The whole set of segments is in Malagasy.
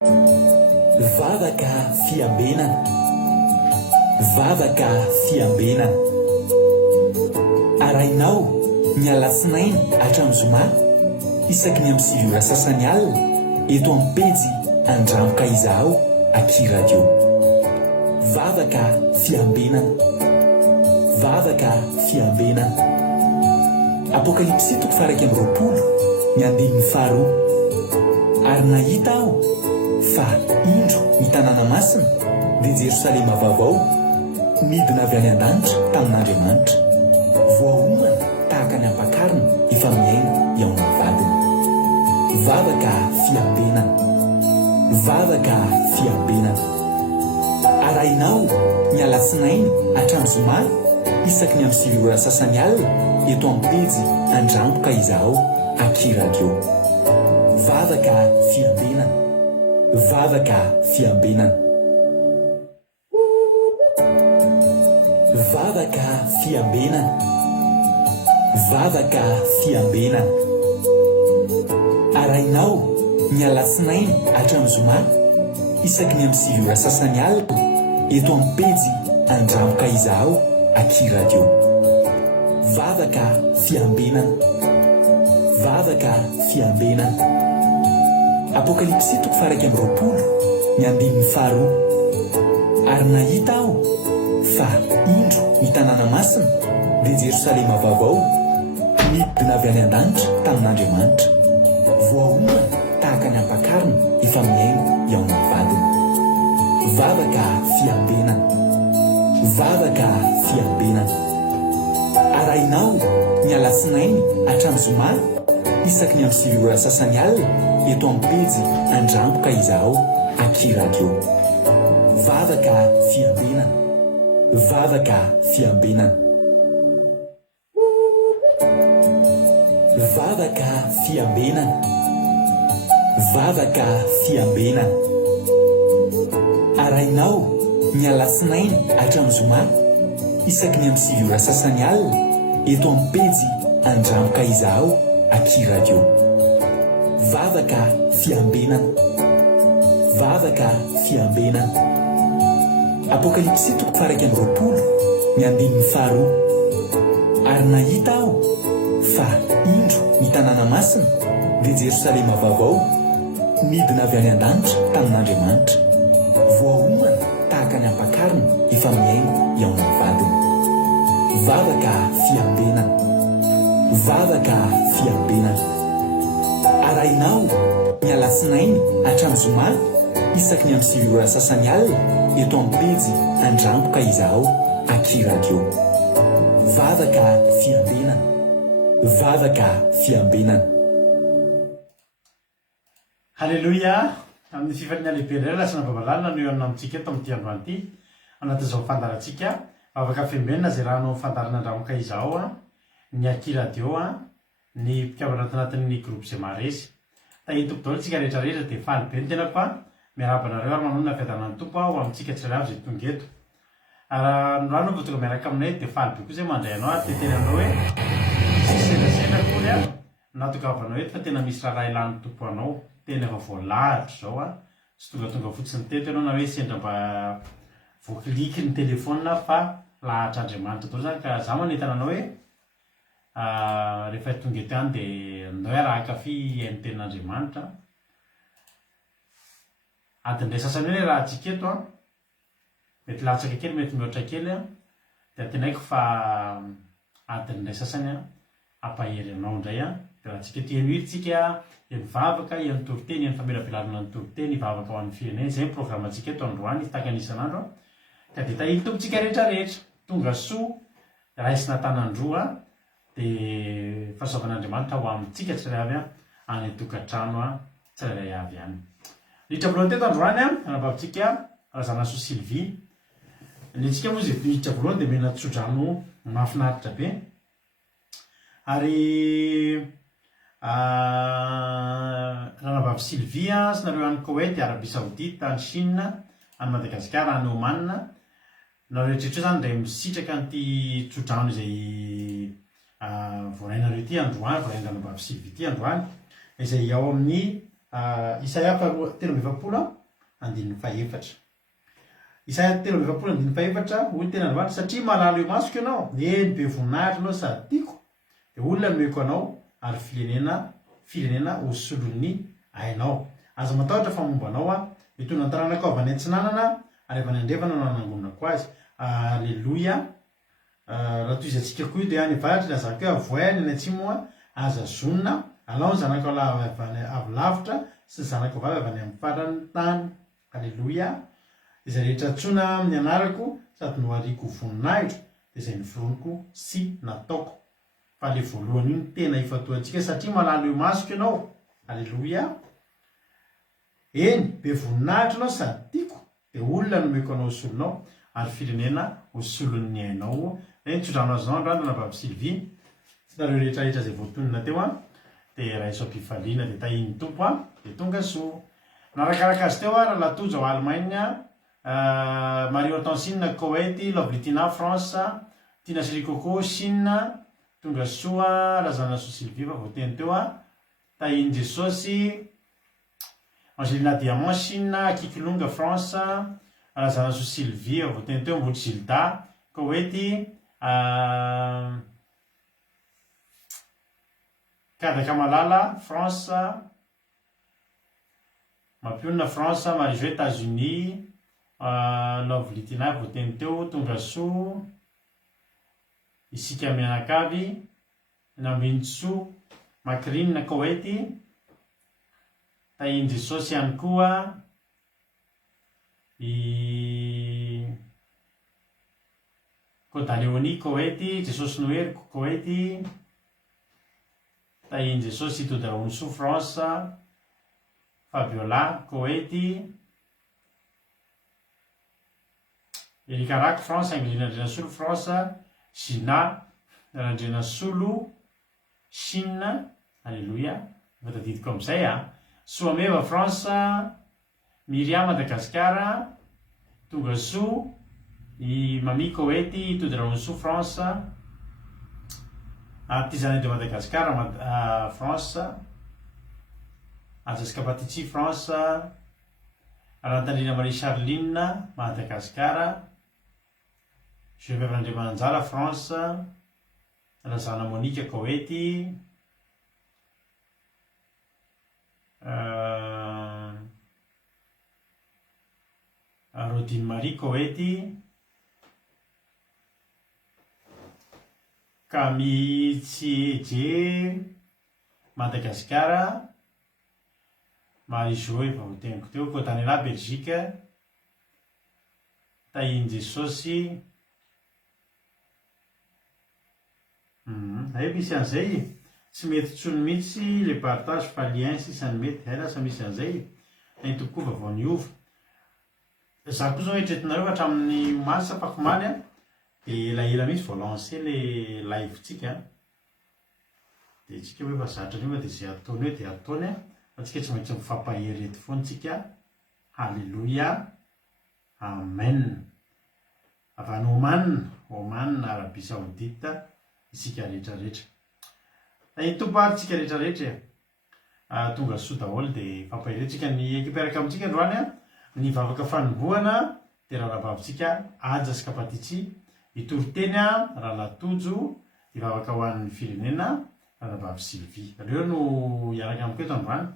vavaka fiambenana vavaka fiambenana arainao mialatsinainy atramzoma isaky ny am'sivora sasany alina eto ampejy andramoka izahao aky radio vavaka fiambenana vavaka fiambenana apokalipsy toko faraky amin'ny roapolo ny andininy faharoa ary nahita aho fa indro ny tanàna masina dia jerosalema vaovao midina avy any an-danitra tamin'andriamanitra voahomana tahaka ny ampakarina efa miaina eo amin'ny vadiny vavaka fiambenana vavaka fiambenana arainao ny alatsinainy atramzoma isaky ny am'sivora sasany alina eto ampejy andrampoka izahao aky radio vavaka fiambenana vavaka fiambenana vavaka fiambenana vavaka fiambenana arainao ny alatsinainy atramzoma isaky ny am'sivora sasany alina eto ampejy andrampoka izahao aky radio vavaka fiambenana vavaka fiambenana apokalipsy toko faraky amin'ny roapolo ny andininy faharoa ary nahita aho fa indro ny tanàna masina dia jerosalema vaovao midina avy any an-danitra tamin'andriamanitra voahomana tahaka ny ampakarina efa miaina eo amin'ny vadiny vavaka fiambenana vavaka fiambenana arainao ny alatsinainy atramzoma isaky ny am'sivora sasany alina eto ampejy andrampoka izahao aky radio vavaka fiambenana vavaka fiambenana vavaka fiambenana vavaka fiambenana arainao ny alatsinainy atramzoma isaky ny am'sivora sasany alina eto ampejy andrampoka izahao aky radio vavaka fiambenana vavaka fiambenana apokalipsy toko faraky amin'ny roapolo ny andininy faharoa ary nahita aho fa indro ny tanàna masina dia jerosalema vaovao midina avy any an-danitra tamin'andriamanitra voahomana tahaka ny ampakarina efa miaina eo amin'ny vadiny vavaka fiambenana vavaka fiambenana arainao ny alatsinainy atramzoma isaky ny am'sivora sasany alina eto ampejy andrampoka izahao aky radio vavaka fiambenana vavaka fiambenana halleloia amin'ny fifaniny alehibe lasina babalana no eo amina amintsika eto amin'ity androany ity anatin'izao fandarantsika vavaka fiambenana zay raha no fandarana andramoka izao a ny aky radio a ny mpikavana tanatin'ny groupe zay maresy tahitoko daholo tsika rehetrarehetra dia faly be ny tenako a miarabanareo ary manao na fiadanany tompo ao amintsika tsiraiavy zay tonga eto rano votoka miaraka aminay dia faly be koa zay mandray anao ary teteny anao hoe sisenasena kory a natokavanao eto fa tena misy raha ilany tompo anao tena efa voalahatra zao a sy tongatonga fotsiny teto ianao na hoe sendra mba voakiliky ny telefona fa lahatra andriamanitra tao zany ka za manentana anao hoe rehefa tonga eto ihany dia andao hoe raha kafy hain'ny tenin'andriamanitra adindray sasany hoe raha antsika eto a mety latsaka kely mety mihoatra kely a dia tenaiko fa adindray sasany a ampahery anao indray a dia raha tsika tia mihiritsika mivavaka iany toriteny iany famelabelarana ny toriteny ivavaka ho an'ny firenena zay programme antsika eto androany tahaka anisan'andro ka dia tahily tompontsika rehetrarehetra tonga soa raisina tanandroa dia fahasoavan'andriamanitra ho amintsika tsirairay avy a any tokantrano a tsirairay avy any niditra voalohany teto androany a anabavitsika razana soa Sylvie ny antsika moa zay niditra voalohany dia mena tsodrano mahafinaritra be ary ranavavy Sylvie sy nareo any Koweït, Arabie Saoudite, any Chine, any Madagasikara, any Oman nareo rehetrarehetra zany indray misitraka an'ity tsodrano izay voarainareo ity androany voarain-dranavavy Sylvie ity androany izay ao amin'ny Isaia telo amby efapolo andininy faefatra. Isaia telo amby efapolo andininy faefatra olo tena androany satria malalo io masoko ianao eny be voninahitra anao sady tiako de olona nomeko anao ary firenena hosolon'ny ainao. Aza matahotra fa momba anao mitondra ny taranaka avy any antsinanana ary avy any andrefana no anangonako azy. Alleloia. Raha toy izy atsika koa io de any avaratra lazako hoe avoay any atsimo aza zonona alao ny zanaka avy lavitra sy ny zanaka vavy avy any amin'ny faran'ny tany. Alleloia. Izay rehetra tsona amin'ny anarako sady nohariko voninahitra de izay niforoniko sy nataoko. Fa le voalohany iny tena ifatoantsika satria malalo io masoko ianao. Alleloia. Eny be voninahitra anao sady tiako de olona nomeko anao solonao ary firenena hosolon'ny ainao. Tsodrano azy andro andro nabavy Sylvie sy nareo rehetrarehetra zay voatonina teo de raiso ampifaliana de tahiny tompo de tonga soa. Narakaraka azy teo raha latojo ao Allemagne, Mario Hortensine Koweït, Lovritina France, Tina Sirikoko Chine, tonga soa razana soa Sylvie fa voateny teo tahiny Jesosy, Angelina Diamant Chine, Kikilonga France, razana soa Sylvie voateny teo Mbotry Gilda Koweït, Kadaka Malala France, Mapionina France, Marie-Jo États-Unis, Lovritina voateny teo tonga soa. Isika mianakavy Naminsoa Makrine Koweït, tahiny Jesosy ihany koa Kodaleoni Koweït, Jesosy Noery Koweït, tahiny Jesosy Todraonso France, Fabiola Koweït, Erikarak France, Angelina Andrenasolo France, Gina Andrenasolo Chine. Alleluia. Efa tadidiko amin'izay Soameva France, Miriam Madagasikara, tonga soa. I Mami Koweït, Todraonso France, Artisanat de Madagascar France, Jessica Patici France, Rantalina Marie Charline Madagascar, Geneviève Andriamanjara France, Razana Monique Koweït, Rodine Marie Koweït, Kamitsieje Madagascar, Marie-Jo efa voateniko teo, Cotanela Belgique, tahiny Jesosy. Misy an'izay tsy mety tsony mihitsy le partage fa lien sisany mety lasa misy an'izay ny tokoa vao niova. Za koa zao etretinareo hatramin'ny masa pakomaly de elaela mihitsy vao lancé le live-tsika de tsika hoe fa zatra an'io de zay ataony hoe de ataony fa tsika tsy maintsy mifampaherety foana tsika. Halleloia. Amen. Avy any Oman, Arabie Saoudite isika rehetrarehetra. Ny tomparitsika rehetrarehetra tonga soa daholo de fampaheretsika ny ekipa miaraka amintsika androany ny vavaka fanombohana de rahavavitsika Jessica Patici, itoriteny raha latojo de vavaka ho an'ny firenena rahavavy Sylvie. Reo no iaraka amiko eto androany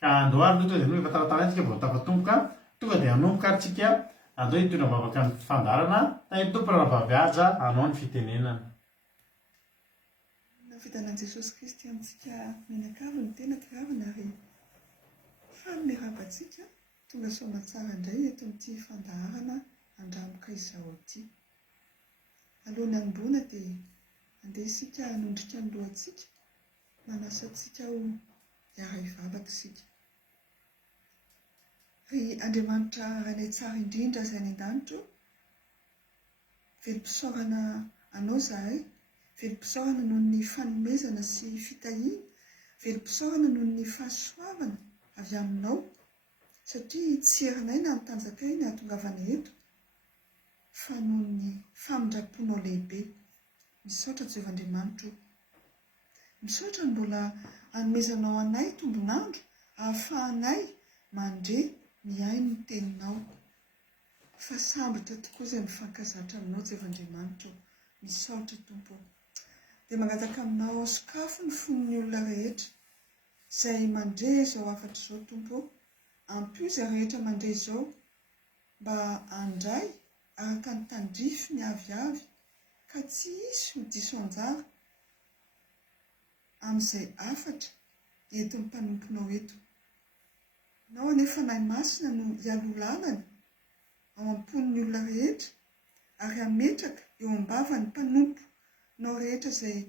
ka androany loto de efa tarataratsika vao tafatomboka tonga de hanomboka arytsika andro hitondra vavaka ny fandarana na tompo rahavavy aja anao ny fitenenana. Fitanan'i Jesosy Kristy amintsika mianakavy ny tena tiavana ary fanome rabantsika tonga soa matsara indray eto amin'ity fandaharana andramoka izao ity. Alohan'ny ambona dia andeha isika hanondrika ny lohantsika, manasa antsika ho hiara hivavaka isika. Ry Andriamanitra ranay tsara indrindra izay any an-danitro, velom-pisaorana anao izahay, velom-pisaorana noho ny fanomezana sy fitahiana, velom-pisaorana noho ny fahasoavana avy aminao, satria tsy herinay na nitanjakay ny ahatongavana eto, fa noho ny famindraponao lehibe. Misaotra Jehovahandriamanitra, misaotra ny mbola hanomezanao anay tombonandro ahafahanay mandre miai ny teninao fa sambatra tokoa izay mifankazatra aminao Jehovandriamanitra misaotra tompo dia mangataka aminao sokafo ny fon'ny olona rehetra izay mandre izao afatra izao tompo ampio izay rehetra mandre izao mba andray araka ny tandrify ny aviavy ka tsy hisy ho diso anjara amin'izay afatra eto ny mpanomponao eto nao anefa nay masina no ialolalana ao am-pon'ny olona rehetra ary ametraka eo am-bavany mpanompo nao rehetra izay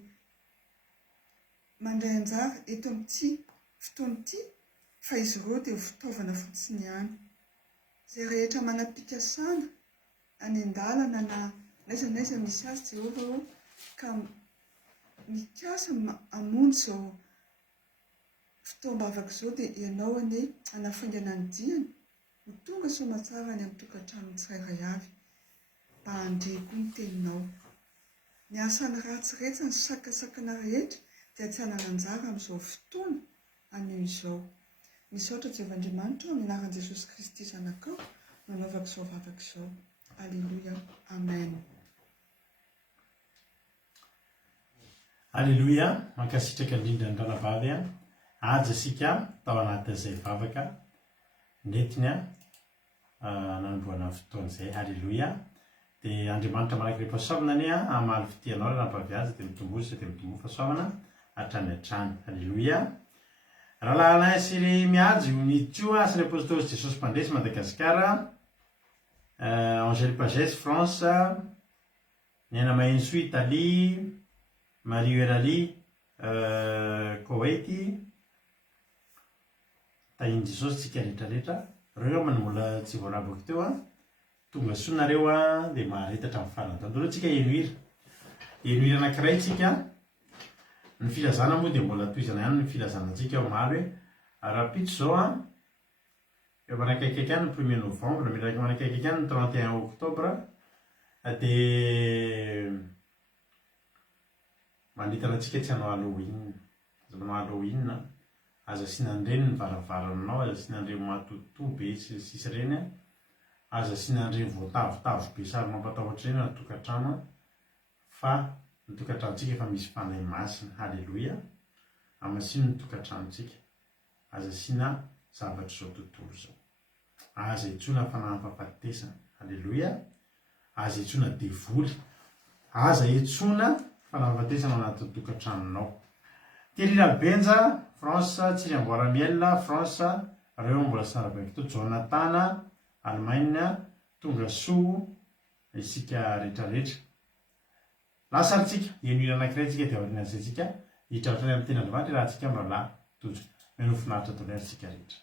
mandray anjara eto amin'ity fotoana ity fa izy ireo dia fitaovana fotsiny ihany izay rehetra manam-pikasana any an-dalana na naiza misy azy Jehovah ka mikasa hamono izao fotoam-bavaka izao dia ianao ane anafaingana ny diany ho tonga soamantsara any amin'ny tokantrano tsirairay avy mba handre koa ny teninao ny asany ratsy rehetra ny sakasakana rehetra dia tsy hanana anjara amin'izao fotoana anio izao misaotra Jehovandriamanitra amin'ny anaran'i Jesosy Kristy zanakao nanaovaka izao vavaka izao. Alleluia, amen. Alleluia, mankasitraka indrindra ny ranavavy aja isika tao anatin'izay vavaka netiny nanomboana fotoana izay. Alleluia. Dia Andriamanitra malaky rehefa-soavana anie amaly fitianao ranavavy azy dia mitombosa dia mitombo fahasoavana hatrany hatrany. Alleluia. Rahalala sy miady ny tioa sy ny apôstôly Jesosy mpandresy Madagasikara, Angèle Pagès France, Niana Mainso Italie, Marie Erali Koweït, tahiny Jesosy tsika rehetrarehetra reo manambola tsy voarabako teo tonga sonareo dia maharetatra amin'ny faran'andro tsika enohira anankiray tsika ny filazana moa dia mbola toizana ihany ny filazanantsika eo maly hoe rapitso zao eo manakaikaiky any ny 1er novembre manakaikaiky any ny 31 octobre dia mandritana antsika tsy hanao Halloween aza manao Halloween aza sinandreny ny varavaranao aza sinandreny matoto be sisy reny aza sinandreny voatavotavo be sary mampatahotra reny ny tokantrano fa ny tokantranontsika efa misy fanay masina. Halleluia. Amasino ny tokantranontsika aza sina zavatra izao tontolo izao aza itsona fanampahafatesana. Halleluia. Aza itsona devoly aza itsona fanampahafatesana anatin'ny tokantranonao. Tirila Benja France, Tsiriamboaramiel France, reo mbola sarabaikito Jonathan Allemagne, tonga soa isika rehetrarehetra. Lasaritsika enohira anankiray tsika dia aoriana izay tsika hitraotra amin'ny tena androvatry raha tsika mralahy tojo meno finaritra tonera tsika rehetra.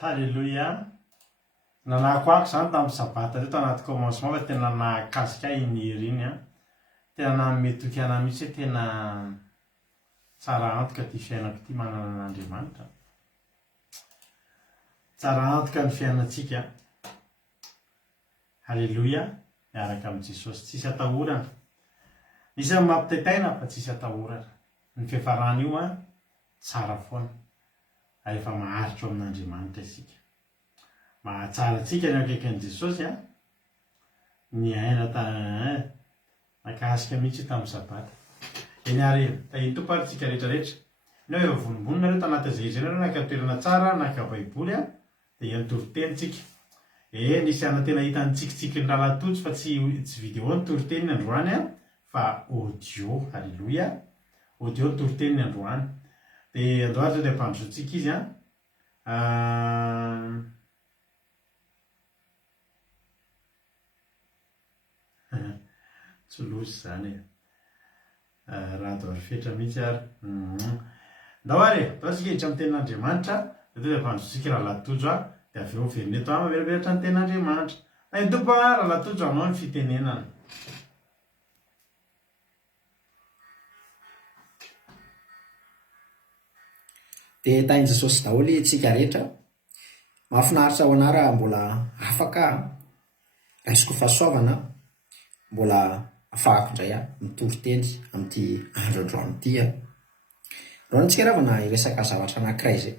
Halleloia. Nanako ako zany tamin'ny sabata reto anaty commencement fa tena nahakasika iny riny a tena nametoky ana mihitsy hoe tena tsara antoka ty fiainako ty manana an'Andriamanitra, tsara antoka ny fiainatsika. Halleloia, miaraka amin'i Jesosy, tsisy atahorana. Misy amin'ny mampitaitaina fa tsisy atahorana. Ny fiafarana io a tsara foana rehefa maharitra amin'Andriamanitra isika. Mahatsara antsika ny akaikin'i Jesosy a ny aina nakasika mihitsy tamin'ny sabata. Eny ary itomparintsika rehetrarehetra. Ianao efa vonombonina reo tanatin'izay izy ireo naka toerana tsara naka baiboly a dia ianotoritenitsika. Nisy ana tena hita ny tsikitsiky ny rahalatojo fa tsy video ny toriteniny androany a fa audio. Halleloia, audio ny toriteniny androany. Dia androany dia ampandrosotsika izy a tsolozy zany raha do arifetra mihitsy ary ndao ary dao sika hiditra amin'ny tenin'Andriamanitra dia ampandrosotsika rahalatojo a dia avy eo miverina eto maverabelatra ny tenin'Andriamanitra. Itompo rahalatojo anao ny fitenenana. Dia tain'i Jesosy daholo tsika rehetra. Mahafinaritra ho ana raha mbola afaka raisiko fahasoavana, mbola afahako indray mitory teny amin'ity androandroany ity a. Roantsika ravana iresaka zavatra anankiray izay.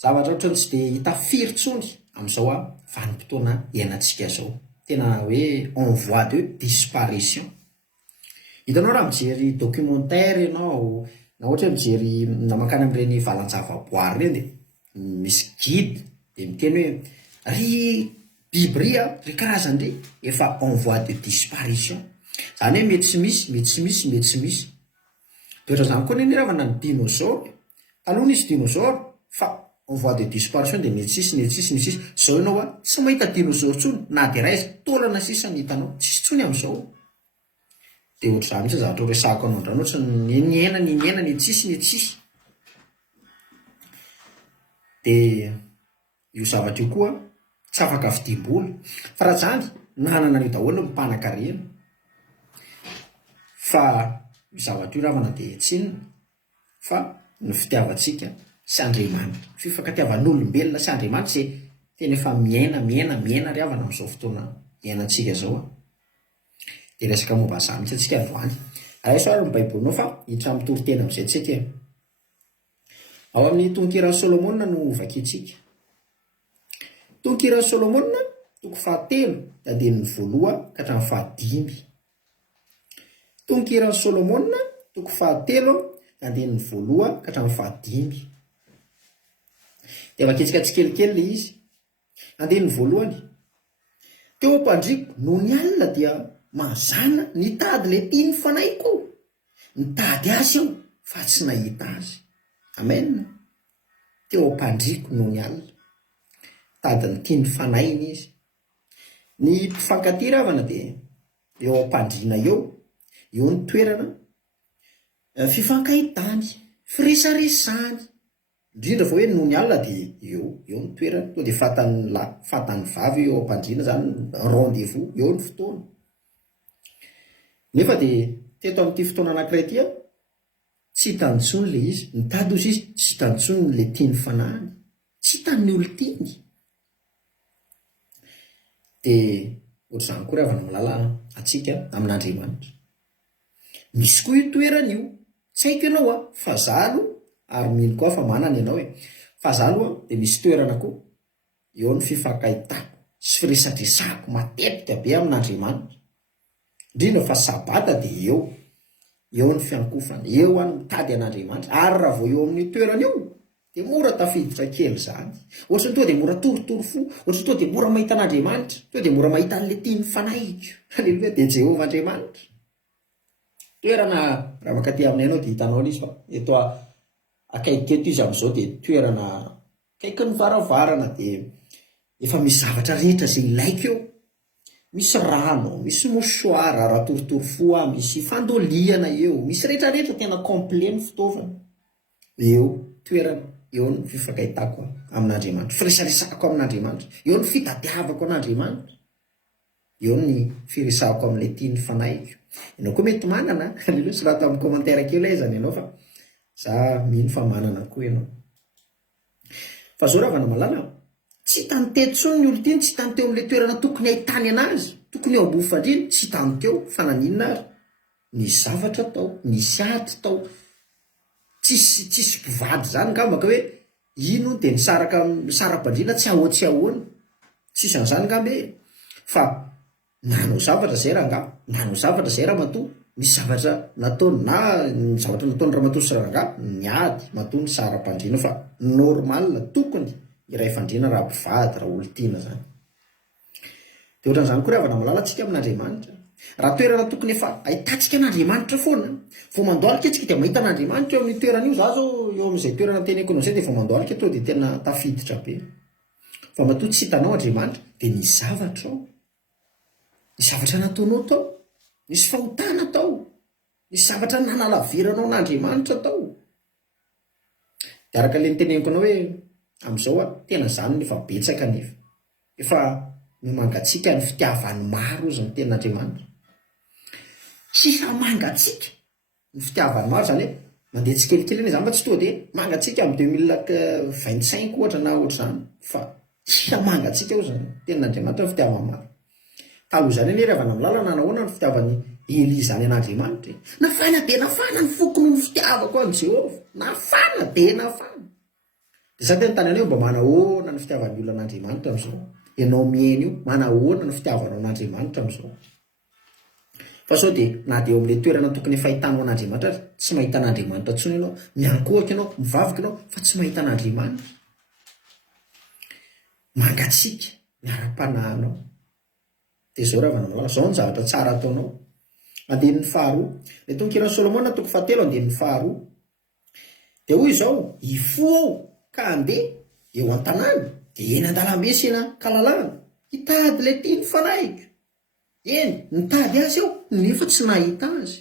Zavatra ohatra tsy dia hita firy intsony amin'izao vanim-potoana iainantsika izao. Tena hoe en voie de disparition. Hitanao raha mijery documentaire ianao na ohatra hoe mijery namakany amin'ireny valan-javaboary ireny dia misy guide dia miteny hoe ry biby ry karazany ry efa en voie de disparition. Zany hoe mety tsy misy. Toetra zany koa ny ravana ny dinosaure. Taloha nisy dinosaure fa en voie de disparition dia metsisy. Zao ianao a tsy mahita dinosaure tsony na dia raiza taolana sisa ny hitanao, tsisy tsony amin'izao. Dia ohatr'izany mihitsy zavatra resahako anao andrano ohatry ny hena ny tsisy. Dia io zavatra io koa tsy afaka vidim-bola fa raha zany nanana an'io daholo mimpanan-karena. Fa io zavatra io ravana dia tsy inona fa ny fitiavantsika sy Andriamanitra, fifankatiavan'olombelona sy Andriamanitra izay tena efa miaina ry havana amin'izao fotoana iainantsika zao a. Dia resaka momba izany mihitsy antsika androany. Raha iso ary ny baibolinao fa hiditra amin'ny toritena amin'izay tsika. Ao amin'ny tonkiran'ny Solomonina no vakiantsika. Tonkiran'ny Solomonina toko 7 dia andinin'ny 1 ka hatramin'ny 5. Tonkiran'ny Solomonina toko 7 andinin'ny 1 ka hatramin'ny 5. Dia vakiantsika tsikelikely ilay izy. Andinin'ny 1. Teo am-pandriako no ny alina dia mazana nitady ilay tiany fanaiko. Nitady azy aho fa tsy nahita azy. Amen. Teo am-pandriako no ny alina. Tady ny tiany fanainy izy. Ny mpifankatia ravana dia eo am-pandriana eo ny toerana fifankahitany, firesaresany. Indrindra fa hoe no ny alina dia eo ny toerana. To dia fatan'ny vavy eo am-pandriana zany rendez-vous, eo ny fotoana. Nefa dia teto amin'ity fotoana anankiray ity tsy hitany intsony ilay izy. Nitady ozy izy tsy hitany intsony ilay tiany fanahiny, tsy hitany ny olo-tiany. Dia ohatr'izany koa ravana malala atsika amin'Andriamanitra. Misy koa io toerana io, tsy haiko ianao fa zalo ary mino koa fa manana ianao fa zalo dia misy toerana koa eo ny fifankahitako sy firesadresako matetika be amin'Andriamanitra. Indrindra fa sabata dia eo ny fiankofana, eo any mitady an'Andriamanitra. Ary raha vao eo amin'ny toerana io dia mora tafiditra kely zany. Ohatrany tonga dia mora torotoro fo, ohatrany tonga dia mora mahita an'Andriamanitra, tonga dia mora mahita an'ilay tiany fanaiko. Haleloha, dia Jehovah Andriamanitra. Toerana raha makaty aminay ianao dia hitanao an'izy fa eto akaiky eto izy amin'izao dia toerana akaiky ny varavarana dia efa misy zavatra rehetra izay ilaiko eo. Misy rano, misy mosoara raha torotoro fo misy fandoliana eo, misy rehetrarehetra tena complet ny fitaovana. Eo toerana, eo ny fifankahitako amin'Andriamanitra, firesaresako amin'Andriamanitra, eo ny fitadiavako an'Andriamanitra, eo ny firesahako amin'ilay tiany fanaiko. Ianao koa mety manana, aleloha, sy raha tamin'ny commentaire kely aizany ianao fa za mino fa manana koa ianao. Fa zao ravana malala, tsy hitany teto intsony ny olo-tiany, tsy hitany teo amin'ilay toerana tokony ahitany anazy, tokony eo ambony fandriana, tsy hitany teo fa naninona ary? Nisy zavatra tao, nisy ady tao. Tsisy mpivady zany ngambaka hoe ino dia nisara-pandriana tsy ahoana. Tsisy an'izany ngamba fa nanao zavatra zay raha ngamba, nanao zavatra zay raha matoa, misy zavatra nataony na ny zavatra nataony raha matoa sy raha ngamba niady matoa ny sara-pandriana fa normal tokony iray fandriana raha mpivady, raha olo-tiana zany. Dia ohatran'izany koa ravana malala antsika amin'Andriamanitra. Raha toerana tokony efa ahitantsika an'Andriamanitra foana, vao mandoalika antsika dia mahita an'Andriamanitra eo amin'ny toerana io. Za zao eo amin'izay toerana teneko anao dia vao mandoalika to dia tena tafiditra be. Fa matoa tsy hitanao Andriamanitra dia nisy zavatra ao, nisy zavatra nataonao tao, nisy fahotana tao, nisy zavatra nanalaviranao n'Andriamanitra tao. Dia araka ilay niteneniko anao hoe amin'izao tena izany nefa betsaka nefa efa mangatsika ny fitiavany maro izy ny tenin'Andriamanitra. Sy hamangatsika ny fitiavany maro zany hoe mandeha tsikelikely izany fa tsy tonga dia mangatsika amin'ny 2025 ohatra na ohatr'izany fa sy hamangatsika io zany tenin'Andriamanitra ny fitiavany maro. Taloha izany anie ravana milala nanahoana ny fitiavany Eli zany an'Andriamanitra. Nafana dia nafana ny fokony ny fitiavako an' Jehovah, nafana dia nafana. Dia sa tena tany anio mba manahoana ny fitiavan'ny olona an'Andriamanitra amin'izao. Ianao miaina io manahoana ny fitiavanao an'Andriamanitra amin'izao. Fa sao dia na dia eo amin'ilay toerana tokony efa ahitanao an'Andriamanitra ary tsy mahita an'Andriamanitra intsony ianao, miankohaka ianao, mivavaka ianao fa tsy mahita an'Andriamanitra. Mangatsika miara-panahinao. Dia zao ravana malala, zao ny zavatra tsara ataonao. Andinin'ny faharoa le tonkiran'ny Solomona toko fahatelo andinin'ny faharoa de hoy izao ifo ao ka andeha eo an-tanàna de eny an-dalambe sena kalalana hitady le tiany fanaiko eny nitady azy aho nefa tsy nahita azy.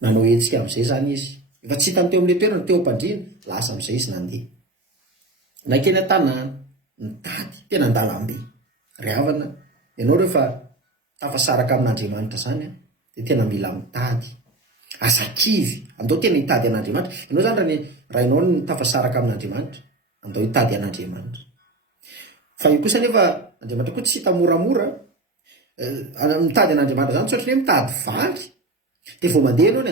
Nanao hetsika amin'izay zany izy efa tsy hitany teo amin'le toerana teo am-pandriana lasa amin'izay izy nandeha naikeny an-tanàna nitady tena an-dalambe ryhavana ianao rehefa tafasaraka amin'Andriamanitra zany de tena mila mitady asakivy andao tena hitady an'Andriamanitra ianao zany raha ianao ny tafasaraka amin'Andriamanitra andao hitady an'Andriamanitra fa io kosa nefa Andriamanitra koa tsy hita moramora mitady an'Andriamanitra zany tsotra hoe mitady vary de vao mandeha anao ny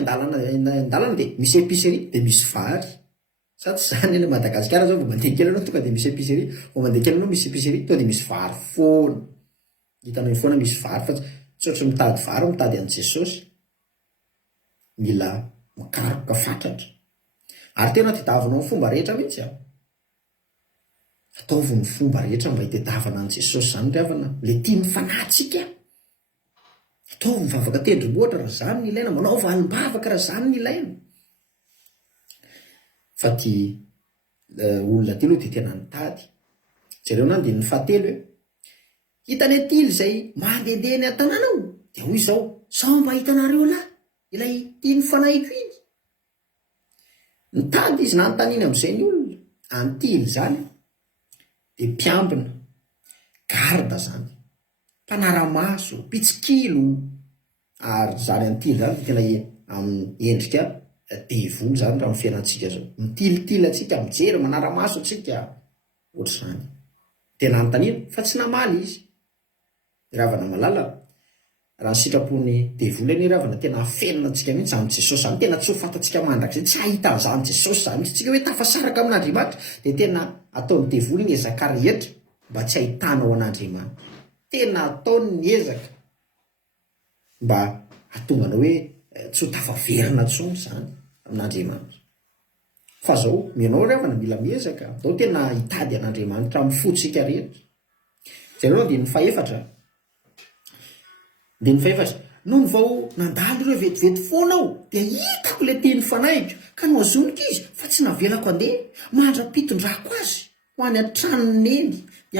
andalana de misy épicerie de misy vary sady zany eny Madagasikara zao vao mandeha kely anao tonga de misy épicerie vao mandeha kely anao misy épicerie to de misy vary foana hitanao foana misy vary fa tsotra mitady vary mitady an' Jesosy mila mikaroka fatratra ary tena tediavinao ny fomba rehetra mihitsy ataovy ny fomba rehetra mba hitadiavana an' Jesosy zany ryhavana le tiany fanahintsika ataovy mivavaka tendrombohitra raha zany ny ilaina manao valim-bavaka raha zany ny ilaina fa ty olona ty aloha de tena nitady jereo nany de ny fahatelo hoe hitany atily zay mandehandeha ny an-tanàna ao de hoy izao sao mba hitanareo lahy ilay tiany fanahiko iny nitady izy nanontaniany amin'izay ny olona antily zany de mpiambina garda zany mpanaramaso pitsikilo ary zany antily zany tena amin'ny endrika devoly zany raha amin'ny fiainantsika zao mitilitily atsika mijery manaramaso atsika ohatr' zany tena anontaniana fa tsy namaly izy ravana malala raha ny sitrapony devoly any ravana tena afenina antsika mihitsy zany Jesosy zany tena tsy ho fantatsika mandrakzay tsy ahita an'izany Jesosy zany mihitsy tsika hoe tafasaraka amin'Andriamanitra de tena ataony devoly ny ezaka rehetra mba tsy ahitanao an'Andriamanitra tena ataony ny ezaka mba hatonganao hoe tsy ho tafaverina tsony zany amin'Andriamanitra fa zao mianao ravana mila miezaka atao tena hitady an'Andriamanitra amin'ny fotsika rehetra zareo de ny fahefatra noho vao nandalo ireo vetivety foana ao de hitako le tiany fanaiko ka no azonika izy fa tsy navelako andeha mandra-pitondrako azy ho any an-tranony eny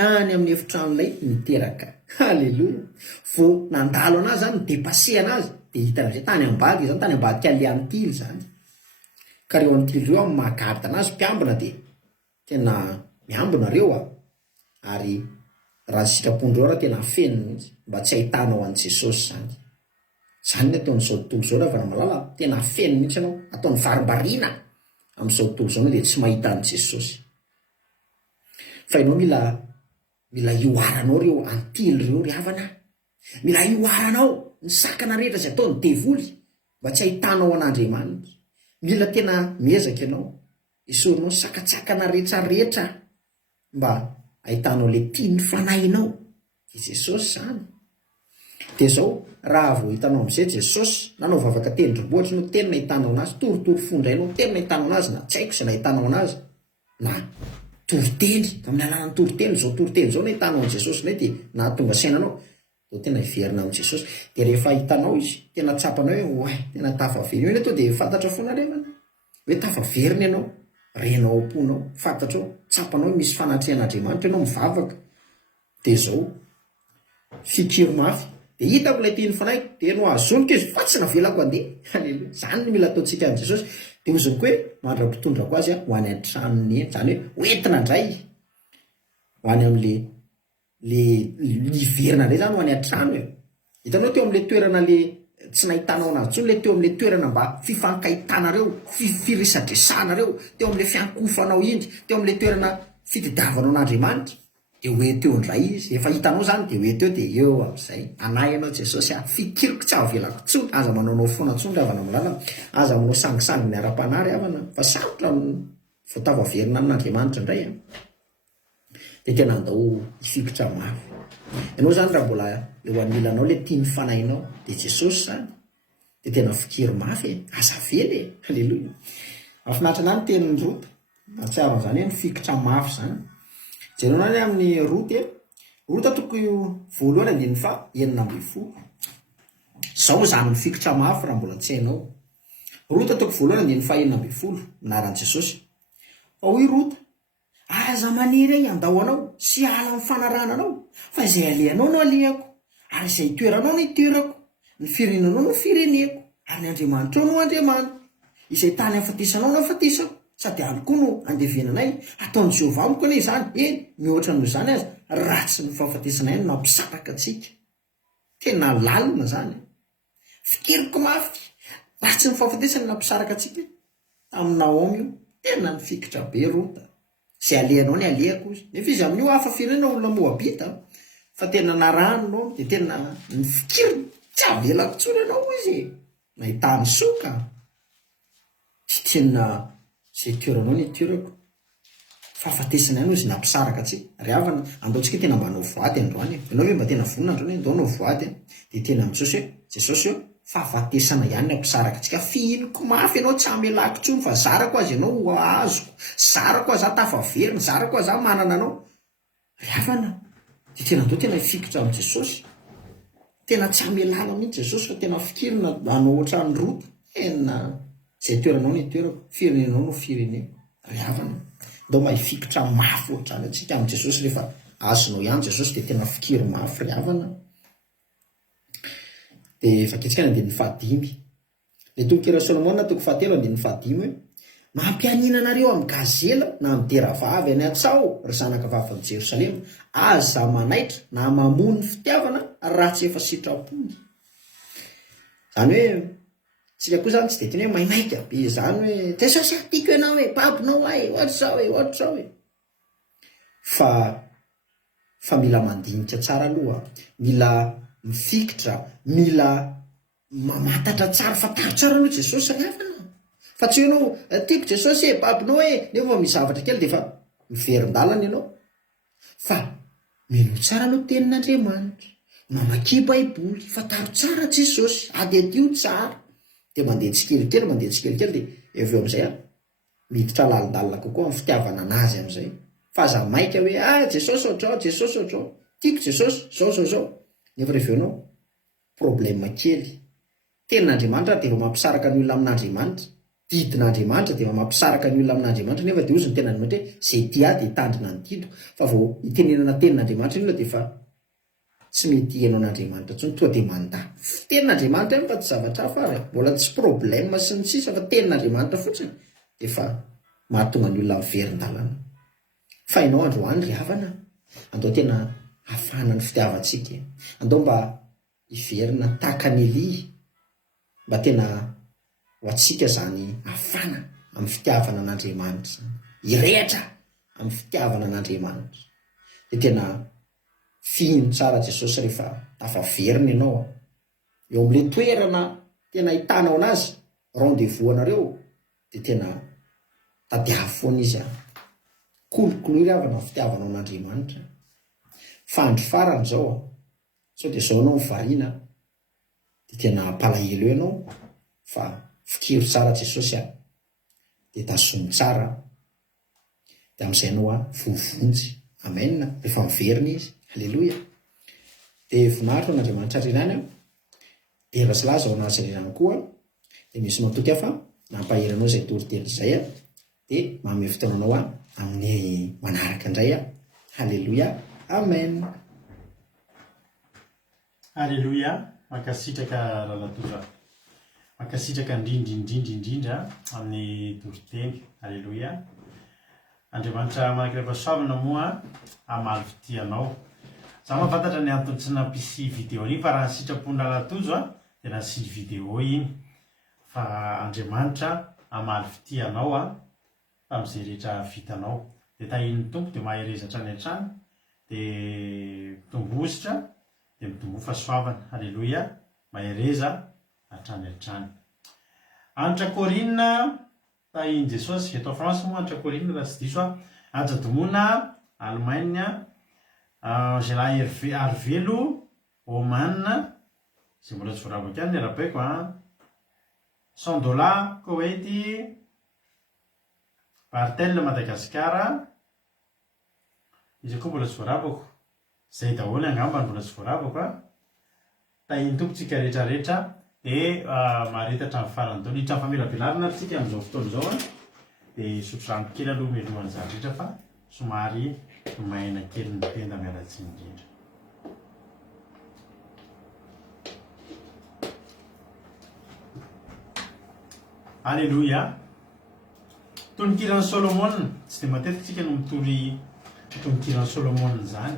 any amin'ny efitrano-lay niteraka halleloia vo nandalo anazy zany depase anazy de hitana zay tany ambady zany tany ambadika le antily zany ka reo antily reo amin'ny mahagarita anazy mpiambina de tena miambina reo ary raha sitrapondreo raha tena fenina mihitsy mba tsy ahitanao an' Jesosy zany ny ataon'izao tontolo zao ravana malala tena fenina mihitsy anao ataony varimbariana amin'izao tontolo zao de tsy mahita an' Jesosy fa ianao mila ioaranao reo antily reo ryhavana mila ioaranao ny sakana rehetra zay ataony devoly mba tsy ahitanao an'Andriamanitra mila tena miezaka ianao esorinao sakatsakana rehetrarehetra mba ahitanao le tiany fanahinao de Jesosy zany de zao raha vao hitanao amin'izay Jesosy nanao vavaka tendrombohitra no tena hitanao anazy toritory fondrainao tena hitanao anazy na tsy haiko zay nahitanao anazy na toriteny amin'ny alalany toriteny zao toriteny zao na hitanao an' Jesosy nay de na tonga sainanao de tena hiverina amin'i Jesosy de rehefa hitanao izy tena tsapanao hoe oay tena tafaverina io to de fantatra foana revana hoe tafaverina ianao renao am-ponao fantatrao tsapanao misy fanatrehan'Andriamanitra ianao mivavaka de zao fikiro mafy de hitako ilay tiany fanaiko de no azonika izy fa tsy navelako andeha halleloia zany ny mila ataontsika an' Jesosy de ozony koa hoe mandra-pitondrako azy ho any an-tranony eny zany hoe hoentina indray ho any am'le liverina indray zany ho any an-trano hitanao teo am'le toerana le tsy nahitanao anazy tsony le teo am'le toerana mba fifankahitanareo firisadresanareo teo am'le fiankofanao indry teo am'le toerana fitadiavanao an'Andriamanitra de hoe teo indray izy efa hitanao zany de hoe teo de eo am'izay anahy anao Jesosy fikiriko tsy avelako tsony aza manaonao foana tsony ravana milala aza manao sangisangy ny ara-panary havana fa sarotra voatavaverina amin'Andriamanitra indray de tena andao hifikitra mafy ianao zany raha mbola eo anilanao le tiany fanahinao de Jesosy zany de tena fikiro mafy aza vely halleloia mahafinaritra anany tenin'ny rota atsiaron' zany hoe mifikitra mafy zany jereo nany amin'ny rota toko voalohany andininy fa 9 ambin'ny folo zao zany mifikitra mafy raha mbola tsy hainao. Rota toko voalohany ny 140 minaran'i Jesosy. Fa hoy rota, aza maniry eny andao anao sy ala amin'ny fanarana anao, fa izay alehanao no alehako, ary izay toeranao no itoerako, ny firenenao no fireneko, ary ny Andriamanitra no Andriamanitra. Izay tany afatisanao no afatisako, sady any koa no andevenanay. Ataon'i Jehovah amiko anie izany. Eny, mihoatra noho izany aza, ratsy ny fahafatisanay no mampisaraka antsika. Tena lalina zany. Fikiriko mafy, ratsy ny fahafatesany no mampisaraka antsika. Taminao io, tena ny fikitra be rota. Izay alehanao ny alehako izy. Nefa izy amin'io hafa firenena olona Moabita, fa tena narano no, dia tena ny fikiriny tsy avelako tsony ianao izy. Nahitany soka. Tsy tena izay toeranao ny toerako. Fahafatesana ihany izy nampisaraka antsika. Ry havana, andaontsika tena mba hanao voady androany. Ianao hoe mba tena vonona androany, andao hanao voady. Dia tena amin'Jesosy hoe, Jesosy io, fahafatesana ihany ny ampisaraka antsika. Fihiniko mafy ianao tsy hamelako tsony, fa zarako azy ianao azoko. Zarako aza tafaverina, zarako aza manana anao. Ry havana, dia tena andao tena ifikitra amin'i Jesosy. Tena tsy hamelala mihitsy Jesosy, fa tena fikirina hanao ohatran'ny rota. Tena izay toeranao ny toerako, firenenao no fireneko. Ry havana, ndao mba hifikitra mafy ohatrany antsika amin'i Jesosy rehefa azonao ihany Jesosy, dia tena fikiry mafy. Ry havana. Dia faketsika ny 15. Ny tokera Solomona toko 7:15 hoe, mampianinanareo amin'ny gazela na amin'ny teravavy any an-tsao ry zanaka vavy amin'ny Jerosalema, aza manaitra na mamono ny fitiavana raha tsy efa sitrapony. Zany hoe tsika koa zany tsy dia tena hoe maimaika be zany hoe Jesosy tiako ianao hoe babonao ahy ohatra zao hoe. Fa mila mandinika tsara aloha, mila mifikitra, mila mamantatra tsara, fataro tsara aloha Jesosy ry havana. Fa tsy ianao tiako Jesosy babonao nefa misy zavatra kely dia fa miverin-dalana ianao. Fa mino tsara aloha tenin'Andriamanitra, mamaky Baiboly, fataro tsara Jesosy, adio tsara. Dia mandeha tsikelikely dia avy eo amin'izay miditra lalindalina kokoa amin'ny fitiavana anazy amin'izay. Fa aza maika hoe Jesosy ohatrao, Jesosy ohatrao, tiako Jesosy, zao. Nefa rehefa ianao problème kely. Tenin'Andriamanitra dia mampisaraka ny olona amin'Andriamanitra. Didin'Andriamanitra dia mampisaraka ny olona amin'Andriamanitra. Nefa dia ozy ny ten'Andriamanitra hoe izay tia dia tandrina ny tido. Fa vao itenenana tenin'Andriamanitra io dia fa tsy mety ianao an'Andriamanitra tsony, tonga dia manda. Tenin'Andriamanitra fa tsy zavatra hafa ary, mbola tsy problème sy ny sisa, fa tenin'Andriamanitra fotsiny dia fa mahatonga ny olona miverin-dalana. Fa ianao androany ry havana, andao tena hafana ny fitiavantsika, andao mba hiverina tahaka ny Elia, mba tena ho antsika zany hafana amin'ny fitiavana an'Andriamanitra, hirehatra amin'ny fitiavana an'Andriamanitra. Dia tena fihiny tsara Jesosy rehefa tafaverina ianao eo amin'ilay toerana tena hitanao anazy, rendez-vous anareo, dia tena tadiavo foana izy kolokoloy ry havana fitiavanao an'Andriamanitra. Fa andro farany zao sao dia zao ianao mivariana, dia tena palahelo ianao, fa fikiro tsara Jesosy dia tazomy tsara, dia amin'izay ianao vovonjy. Amen. Rehefa miverina izy, halleloja. Dia voninahitra an'Andriamanitra rirany dia ratsilaza ao anazy rirany koa, dia misy matoky hafa nampaheranao izay toriteny izay dia manome fotoananao amin'ny manaraka indray. Halleloja. Amen. Halleloja. Mankasitraka lalatoza, mankasitraka indrindra amin'ny toriteny. Halleloja. Andriamanitra manakira-pahasoavana moa hamaly fitianao. Za mahafantatra ny antony tsy nampisy video iny, fa raha ny sitrapona lalatozo dia nasy video iny. Fa Andriamanitra hamaly fitianao amin'izay rehetra vitanao. Dia tahiny tompo dia maherezatra ny hatrany, dia mitombo-hositra, dia mitombo fahasoavana. Halleloja. Mahereza hatrany. Anitra Korinina tahiny Jesosy, eto France moa anitra Korinina raha tsy diso ajadomona Allemagne, Gela Arvelo, Oman, izay mbola tsy voaravaka ihany ny arabaiko $100 Koweït, Bartel Madagasikara, izy koa mbola tsy voaravako. Izay daholo angamba mbola tsy voaravako tahiny tompontsika rehetrarehetra dia maharetatra amin'ny farany tao nitra famela velarina tsika amin'izao fotoana izao a dia sotrano kely aloha melohan'izany rehetra fa somary maina kely ny tenda mialatsy indrindra. Alleluia. Tononkirany Solomona tsy dia matetika tsika no mitory tononkirany Solomona zany.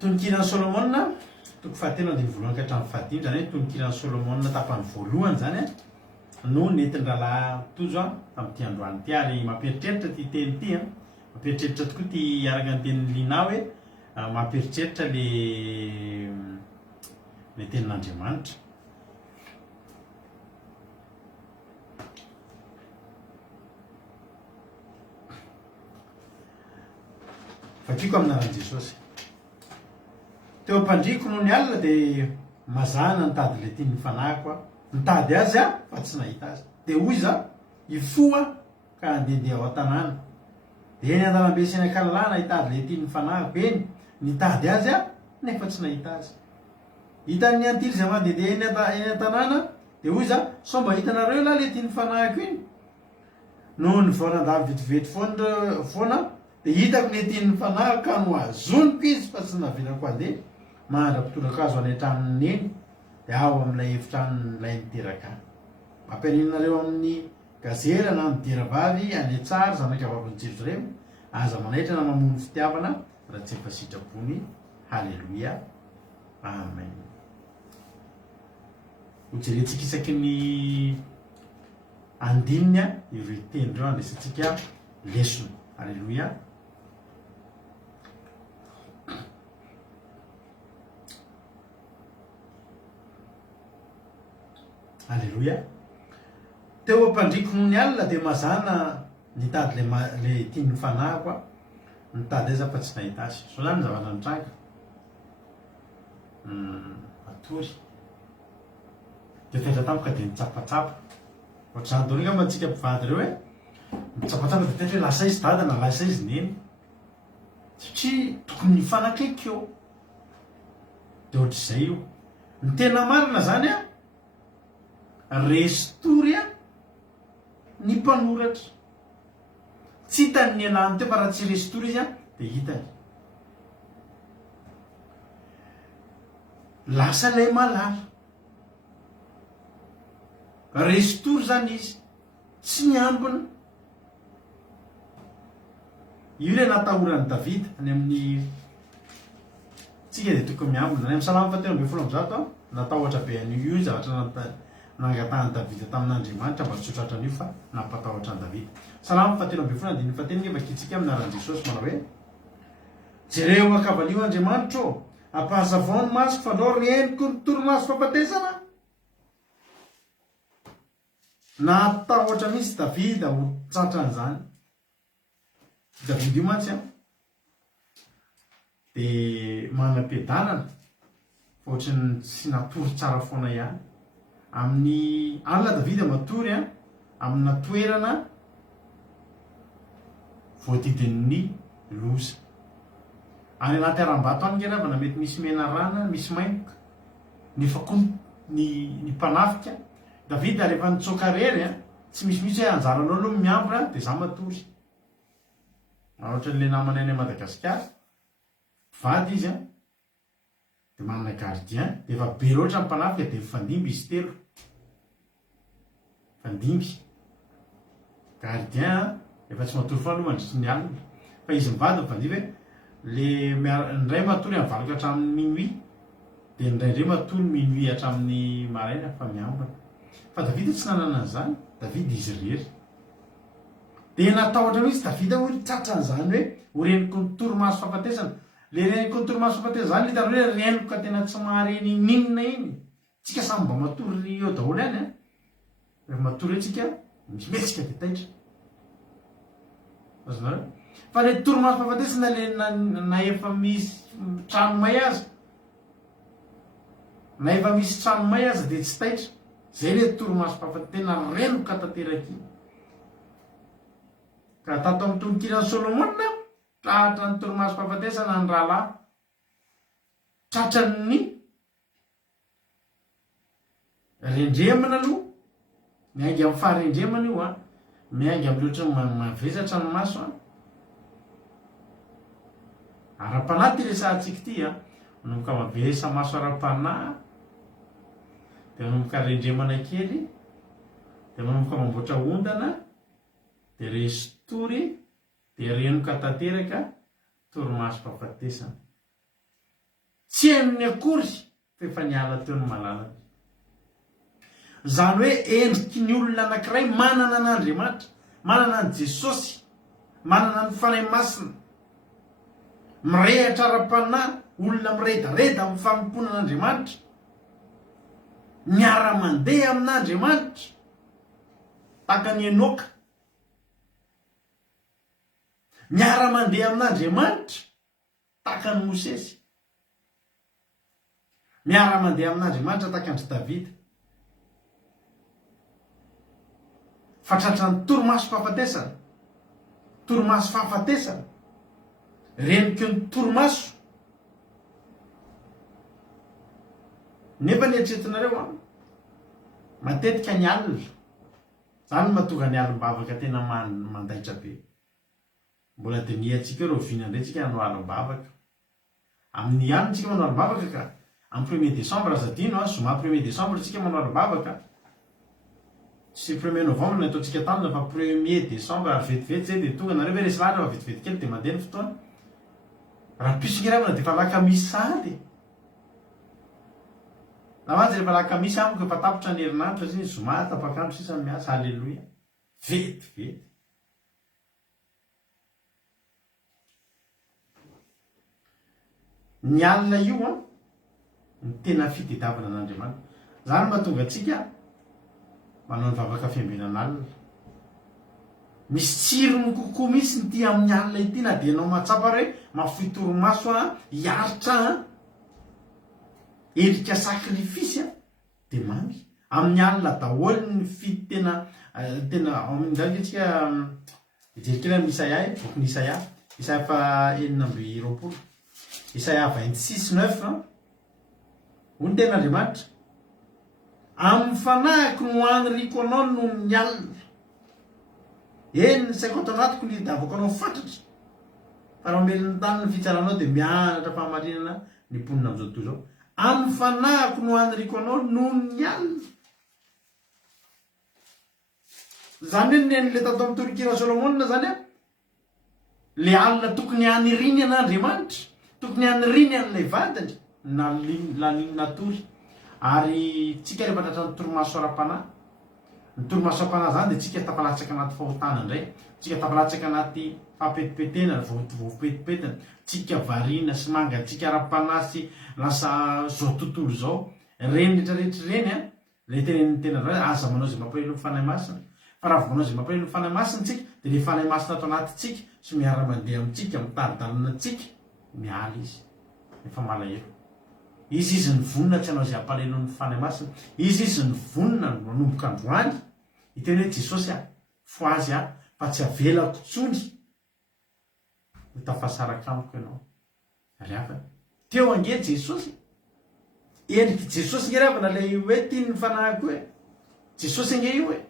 Tononkirany Solomona toko fahatelo andiny voalohany ka hatramin'ny fahadimy zany hoe tononkirany Solomona tapany voalohany zany no nentin-drahalahy tojo amin'ity androany ty ary mamperitreritra ty teny ty mamperitreritra tokoa ty araka ny tenin'ny lina hoe mamperitreritra le tenin'Andriamanitra. Fakiko aminaran'i Jesosy. Teo am-pandriako noho ny alina dia mazana nitady le tiany fanahiko nitady azy fa tsy nahita azy. Dia hoy za hifoa ka handehandeha ao an-tanàna. Dia eny an-dalambe sy eny an-kalalana hitady le tiany fanahiko eny nitady azy nefa tsy nahita azy. Hitan'ny antily izay mandehandeha eny an-tanàna dia hoy za sao mba hitanareo lahy le tiany fanahiko iny. Noho ny voalandavy vetivety foana dia hitako le tiany fanahiko ka no azoniko izy fa tsy navelako andeha mandra-pitondran-kazo any an-tranony eny dia ao amin'ilay efitranon'ilay niteraka. Mampianinareo amin'ny gazera na mideravavy any Tsara zanaka vavin'i Jerosalema aza manaitra na mamono fitiavana raha tsy efa sitrapony. Halleluia. Amen. Hojerentsika isaky ny andininy ireo teny ireo andraisantsika lesona. Halleluia. Alleluia. Teo am-pandriako noho ny alina dia mazana nitady le tiany fanahiko nitady azy fa tsy nahita azy. So zany zavatra nitranga matory dia taitra tampoka dia nitsapatsapa ohatr'izany daholo angamba antsika mpivady ireo hoe mitsapatsapa dia taitra hoe lasa izy dada na lasa izy neny satria tokony nifanakaiky eo dia ohatr'izay io ny tena marina zany restory ny mpanoratra tsy hitany ny alany teo fa raha tsy restory izy dia hitany lasa lay malara. Restory zany izy tsy miambina io le natahorany Davida any amin'ny tsika dia tokony miambina any amin'ny Salamo fahatelo amby folo amby zato natahotra be an'io zavatra nangatahany Davida tamin'Andriamanitra mba tsy ho tratrany io fa nampatahotra any Davida. Salamo fahatelo amby folo andiny fahatelo nefa kitsika aminaran'i Jesosy manao hoe jereo makavalio Andriamanitra ô ampahazavao ny masoko fa andao reniko ny toromaso fampatesana. Natahotra mihitsy Davida ho tratran'izany. Davida io mantsy dia manam-piadanana fa ohatrany tsy natory tsara foana ihany. Amin'ny alina Davida matory amina toerana voadidin'ny loza. Any anaty haram-bato any ngeravana mety misy mena rana misy maimboka nefa koa ny mpanafika Davida rehefa nitsoaka rery tsy misy hoe anjaranao aloha miambina dia za matory. Ohatran'ilay namany any Madagasikara vady izy dia manana gardien dia efa be loatra ny mpanafika dia mifandimby izy telo. Fandimby gardien efa tsy matory foana aloha mandritry ny alina fa izy mivady mifandimby hoe le ndray matory amin'ny valoko hatramin'ny minuit dia ndraindray matory minuit hatramin'ny maraina fa miambina. Fa Davida tsy nanana an'izany. Davida izy rery dia natahotra mihitsy Davida ho tratran'izany hoe ho reniko ny toromaso fampatesana. Le reniko ny toromaso fampatesana zany hitanao hoe reniko ka tena tsy mahareny ninona iny. Tsika samy mba matory eo daholo ihany rehefa matory tsika misy metsika dia taitra. Azonareo fa le toromaso fampatesana le na efa misy tranomay aza na efa misy tranomay aza dia tsy taitra. Zay le toromaso fampatesana tena reniko ka tanteraky. Ka tato amin'ny tononkirany Solomona tratra ny toromaso fampatesana ny rahalahy tratrany rendremana aloha miaingy amin'ny faharendremana io a miaingy amin'ny loatra mavesatra ny maso a ara-panahy ty resantsika ty a manomboka mavesa maso ara-panahy de manomboka rendremana kely de manomboka mamboatra ondana de resy tory de renoka tanteraka torimaso mpahafatesana tsy amin'ny akory fefa niala teo ny malalana zany hoe endriky ny olona anankiray manana an'Andriamanitra manana an Jesosy manana ny fanahy masina mirehatra ara-panahy olona miredareda amin'ny fanompona an'Andriamanitra miara-mandeha amin'Andriamanitra tahaka ny Enoka miara-mandeha amin'Andriamanitra tahaka ny Mosesy miara-mandeha amin'Andriamanitra tahaka andry Davida fatratra ny torimaso fahafatesana reniko ny torimaso nefa ny eritreretinareo a matetika ny alina zany mahatonga ny alim-bavaka tena mandaitra be mbola diniatsika reo vinandretsika hanao alim-bavaka amin'ny alina tsika manao alim-bavaka ka amin'ny 1er décembre azadino a zoma 1er décembre tsika manao alim-bavaka sy 1er novembre ny ataontsika tanina fa 1er décembre ary vetivety zay de tonga nareo hoe resy lahatra fa vetivety kely de mandeha ny fotoana raha pisony ravina de fa lakamisy sady namanjy rehefa lakamisy amiko efa tapitra ny herinandro satria zoma tapakandro sisa miasa alleloia vetivety ny alina io a ny tena fitediavana an'Andriamanitra zany mahatonga atsika manao ny vavaka fiambinan'alina misy tsirony kokoa misy ny ty amin'ny alina ity na de anao matsapa hoe mafoy torimaso a hiaritra endrika sakrifisy a de mamy amin'ny alina daholo ny fity tena amin'izany tsika ijerikely amin'ny Isaia bokin'ny Isaia fa 6:20 Isaia 26:9 hoy tena Andriamanitra amin'ny fanahiko no anyriko anao no ny alina eny ny saiko atao anatiko ny davako anao fatratra fa raha omelon'ny tany ny fitsaranao de mianatra fahamarinana ny mponina am'izao tontolo zao amin'ny fanahiko no anyriko anao no ny alina zany hoe neny le tato amin'ny torokira Solomona zany a le alina tokony aniriny an'Andriamanitra tokony aniriny an'ilay vadiny na natory ary tsika rehefa tratra ny torimaso ara-panahy ny torimaso ara-panahy zany de tsika tafalatsaka anaty fahotana indray tsika tafalatsaka anaty fampetipetena voapetipetana tsika variana sy mangatsika ara-panahy sy lasa zao tontolo zao reny rehetrarehetra reny a le tenen'ny tena aza manao zay mampalahelo ny fanahy masina fa raha manao zay mampalahelo ny fanahy masina tsika de le fanahy masina atao anatytsika sy miara-mandeha amintsika mitaridalina tsika miala izy efa malahelo izy ny vonina tsy anao zay ampalahelo ny fanahy masina izy ny vonina manomboka androany hiteny hoe Jesosy a fo azy a fa tsy avelako tsony ho tafasaraka amiko ianao ary hafa teo ange Jesosy endriky Jesosy nge ravana le hoe tiany ny fanahiko hoe Jesosy ange io hoe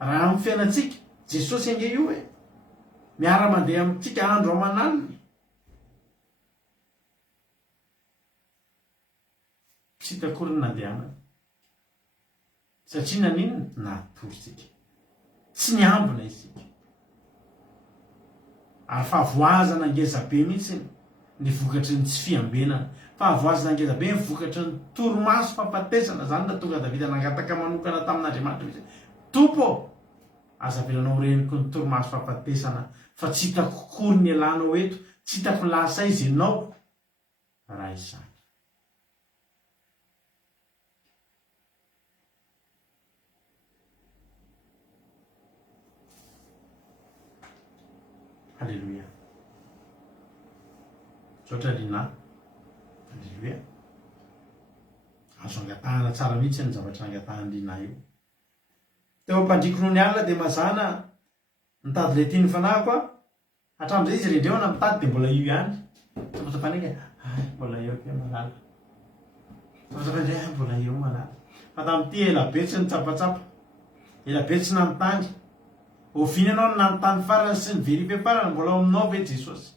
raha amin'ny fiainatsika Jesosy ange io hoe miara-mandeha amintsika andro aman'alina tsy takory ny nandehanana satria naninona natorytsika tsy niambina isika ary fahavoazana angezabe mihitsy ny vokatry ny tsy fiambenana fahavoazana angezabe ny vokatry ny torimaso fampatesana zany natonga Davida nangataka manokana tamin'Andriamanitra mihitsy tompo aza velanao reniko ny torimaso fampatesana fa tsy hitako kory ny alanao eto tsy hitako lasa izy ianao raha izany Alléluia. Sotra lina. Alléluia. Azo angatahana tsara mihitsy ny zavatra angatahana lina io. Teo ampandriko noho ny alina de mazana mitady le tiany fanahiko a hatramin'izay izy rendrehana mitady de mbola io ihany tapatapaneka mbola eo ke malala tapatapaneka mbola eo malala fa tamin'ity elabetsy ny tsapatsapa elabetsy nanontany oviny ianao ny nanontany farany sy ny verife farany mbola ao aminao ve jesosy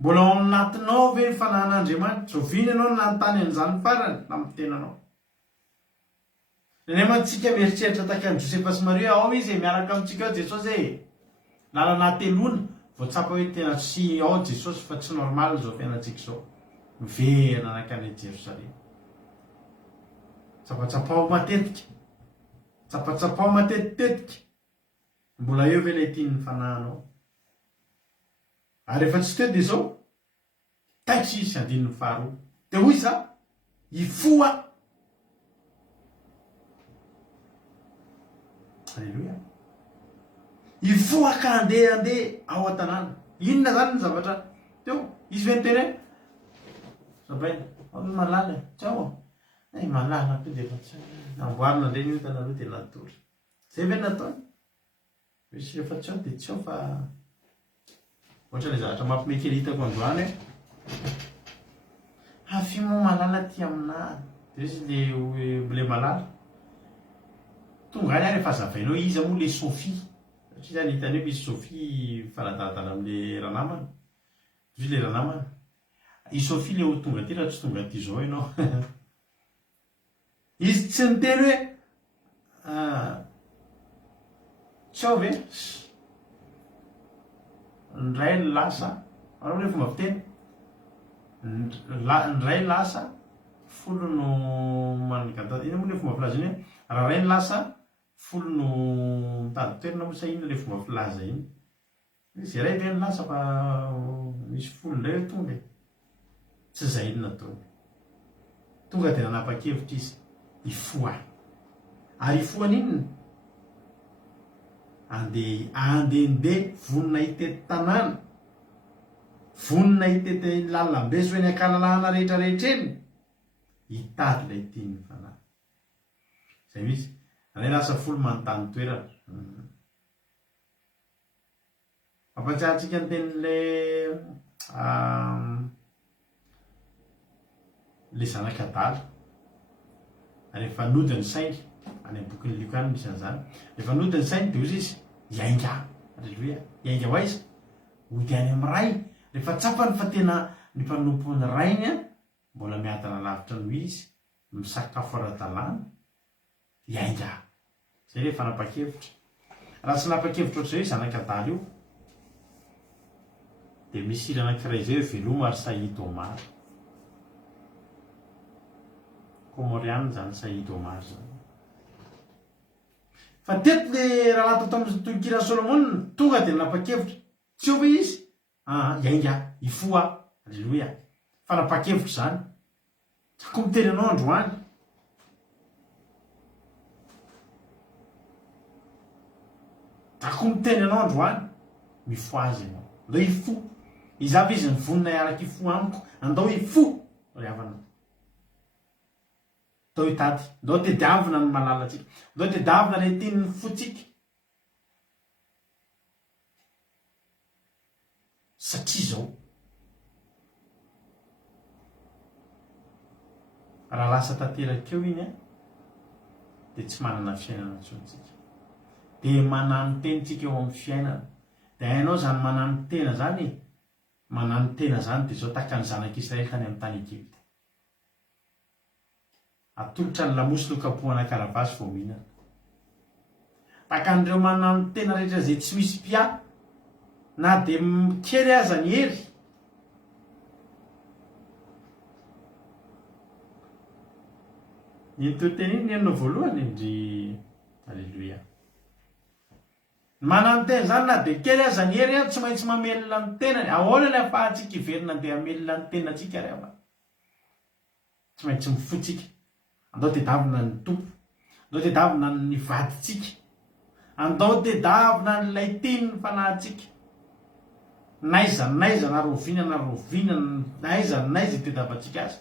mbola ao aminatinao ve ny fanahan'andriamanitra oviny ianao ny nanontany an'izany farany tamin'ny tenanao nemantsika mieritreritra taka ny josefa sy maria ao izy miaraka amintsika ao jesosy lalana telona voatsapa hoe tena sy ao jesosy fa tsy normal zao fiainatsika zao miverina anakany jerosalema tsapatsapao matetika tsapatsapao matetitetika mbola eo ve lay tian'ny fanahanao ary efa tsy teo de zao taitry izy andininy faharoa de hoy za ifoa alleloia ifoa ka andeha ao an-tanàna inona zany ny zavatra teo izy ve niteny sabaina malala tsy ao malala to de efa namboarina ndreny io tanareo de natory zay ve nataony misy rehefa tsy ao de tsy ao fa ohatra le zavatra mampimekely hitako androany hoe hafimo malala ty amina de izy le malala tonga any rehefa zavainao izy moa le Sofia satria zany hitany hoe misy Sofia faradadana am'le ranamana izy le ranamana i Sofia le ho tonga ty raha tsy tonga ty zao ianao izy tsy niteny hoe tsy ao ve ndray ny lasa anao le fomba fiteny ndray lasa folo no maniganta ina moa le fomba filaza iny hoe raha ray ny lasa folo no mitady toerana moa sa ina le fomba filaza iny izy ray ve ny lasa fa misy folo ndray hoe tonga tsy zay iny nataony tonga de nanapa-kevitra izy ifoa ary ifoany inona andehandeha vonina hitety tanàna vonina hitety lalambe so eny ankalalahana rehetrarehetra eny hitady lay tiany fanahy zay misy anay lasa folo manontany toerana mampatsiahantsika ny tenin'le zanak'adala rehefa nodiny sainy any am'bokin'ny Lukana misy an'izany rehefa nodiny sainy de ozy izy iainga alleloia iainga ho aiza ody any amin'ny ray rehefa tsapany fa tena ny mpanompon'ny rainy a mbola miadana lavitra noho izy misakafo ara-dalàna iainga zay rehefa napa-kevitra raha tsy napa-kevitra ohatr'izay hoe zanak'adala io de misy ila anankiray zay hoe veloma ary Saïdomar komoriana zany Saïdomar zany fa teto le raha lato tamin'ny tokiran'i Solomona tonga de napa-kevitra tsy eo ve izy iainga ifoa alleloia fa napa-kevitra zany tsako miteny anao androany tsako miteny anao androany mifo azy ianao ndao ifo izavy izy ny vonina iaraka ifo amiko andao ifo ry havana ndao hitady ndao tediavina ny malala atsika ndao tediavina le tiany fotsika satria zao raha lasa tanterakeo iny a de tsy manana fiainana ntsontsika de manano tenitsika eo amin'ny fiainana de hainao zany manano tena zany manano tena zany de zao taka ny zanak'Israely tany amin'ny tany Egypte atolotra ny lamosy no kapohana karavasy vao mihinana taka an'ireo manano tena rehetra zay tsy misy pia na de kely aza ny hery nytoteny iny enao voalohany indry alleloia manano tena zany na de kely aza ny hery tsy maintsy mamelona ny tenany ahoana ny afahantsika iverina de amelona ny tenatsika ry ama tsy maintsy mifotsika andao tedavina ny tompo andao tedavina ny vaditsika andao tedavina nylay tiny ny fanahintsika naiza na rovina naiza tedavatsika azy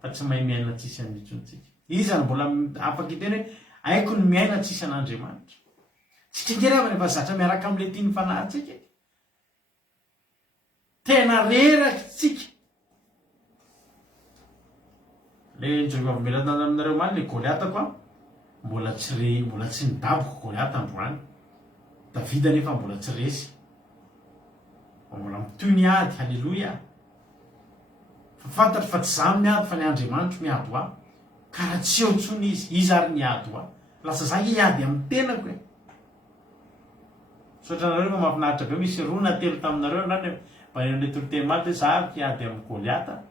fa tsy mahay miaina tsisy an'itsontsika izany mbola afaka iteny hoe aiko ny miaina tsisy an'Andriamanitra tsy kingeravana rehefa zatra miaraka am'le tiny fanahintsika tena reraky tsika le njovamelatana aminareo maly le goliatako a mbola tsy nidaboko goliata androany davida nefa mbola tsy resy mbola mitoy ny ady. Halleloia. Fa fantatry fa tsy za miady fa ny Andriamanitro miady ho a karaha tsy eo ntsony izy ary niady ho a lasa za hiady amin'ny tenako e. Sotranareo fa mahafinaritra be misy roa na telo taminareo nany mbanen'le toroteny maty hoe za hiady amin'ny goliata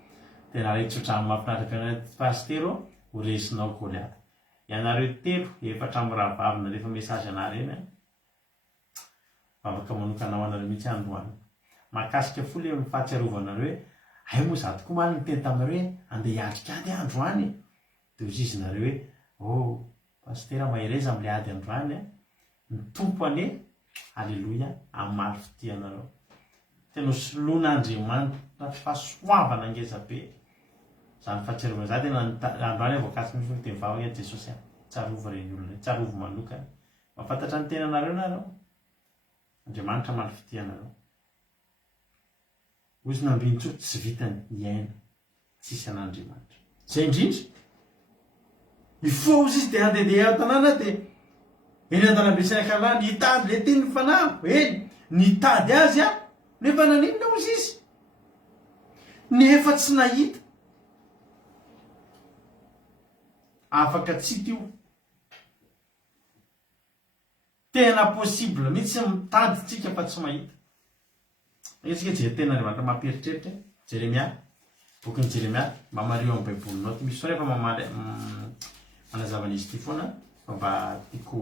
dia naretsotra amin'ny mahafinaritra be anaty pastero ho resinao goliata. Ianareo telo efatra amin'ny rahavavina rehefa mesazy anareo eny afaka manokanao anareo mihitsy androany mahakasika fo le fahatsiarovanareo hoe ay moa za tokoa maly nyteny taminareo hoe andeha hiatrikady androany dia ozy izy nareo hoe pastera mahireza amin'le ady androany ny tompo ane. Halleloia. Amin'ny maly fitianareo tena soloan'Andriamanitra fahasoavana ngeza be zany fahatsiarovana za tena androany voakasika misy teny vavaka Jesosy tsarovo reny olona tsarovo manokana mahafantatra ny tenanareo nareo. Andriamanitra maly fitianareo ozy nambinitso tsy vitany iaina tsisy an'Andriamanitra zay indrindra ifo ozy izy dia andeha tanàna dia eny an-dalambe sy Akalà nitady le teny fanahy eny nitady azy a nefa naninona ozy izy nefa tsy nahita. Afaka tsy tio tena possible mihitsy mitady tsika fa tsy mahita. Isika je tena Andriamanitra mamperitreritra Jeremia bokin'ny Jeremia mba mario amin'ny baibolinao ty misy foana efa mamaly manazavana izy ty foana fa mba tiako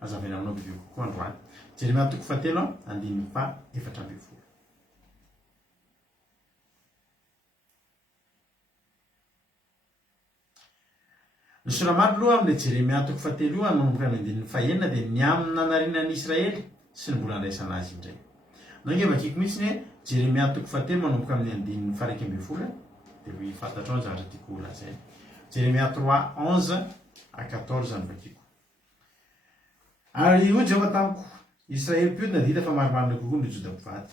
azavana aminao bebe kokoa androany. Jeremia toko fahatelo andininy fa efatra ambin'ny folo. Ny soramary aloha amin'le Jeremia toko fahatelo io manomboka amin'ny andininy fahaenina dia ny amin'ny nanarinan'ny Israely sy ny mbola andraisana azy indray. Nge vakiko mihitsy ny Jeremia toko fahatelo manomboka amin'ny andininy faharaiky ambin'ny folo dia fantatrao ny zavatra tiako lazay. Jeremia 3:11 à 14 ny vakiko. Ary hoy Jehova tamiko Israely mpiodina dita fa marimarina kokoa ny Joda mpivady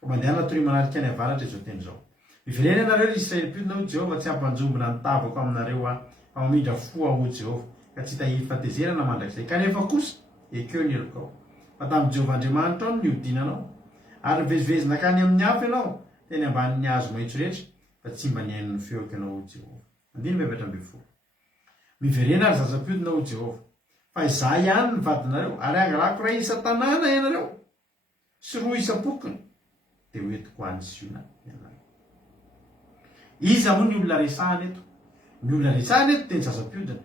ka mandehana tory manarika ny avaratra izao teny izao. Miverena ianareo Israely mpiodina ho Jehova tsy hampanjombona ny tavako aminareo fa mamindra fo ho Jehova ka tsy tahiry fatezerana mandrakizay kanefa kosa ekeo ny elokao fa tamin'ny Jehova Andriamanitra ao niodinanao ary vezivezina nakany amin'ny hafa ianao teny ambanin'ny hazo maitso rehetra fa tsy mba niain'ny feoka ianao Jehova. Andiny efatra ambin'ny folo. Miverena ary zazam-piodina ho Jehova fa izaho ihany ny vadinareo ary angalako ray isa-tanàna ianareo sy roa isa-pokony dia hoentiko any Siona ianareo. Iza moa ny olona resahana eto? Ny olona resahana eto dia ny zazam-piodina.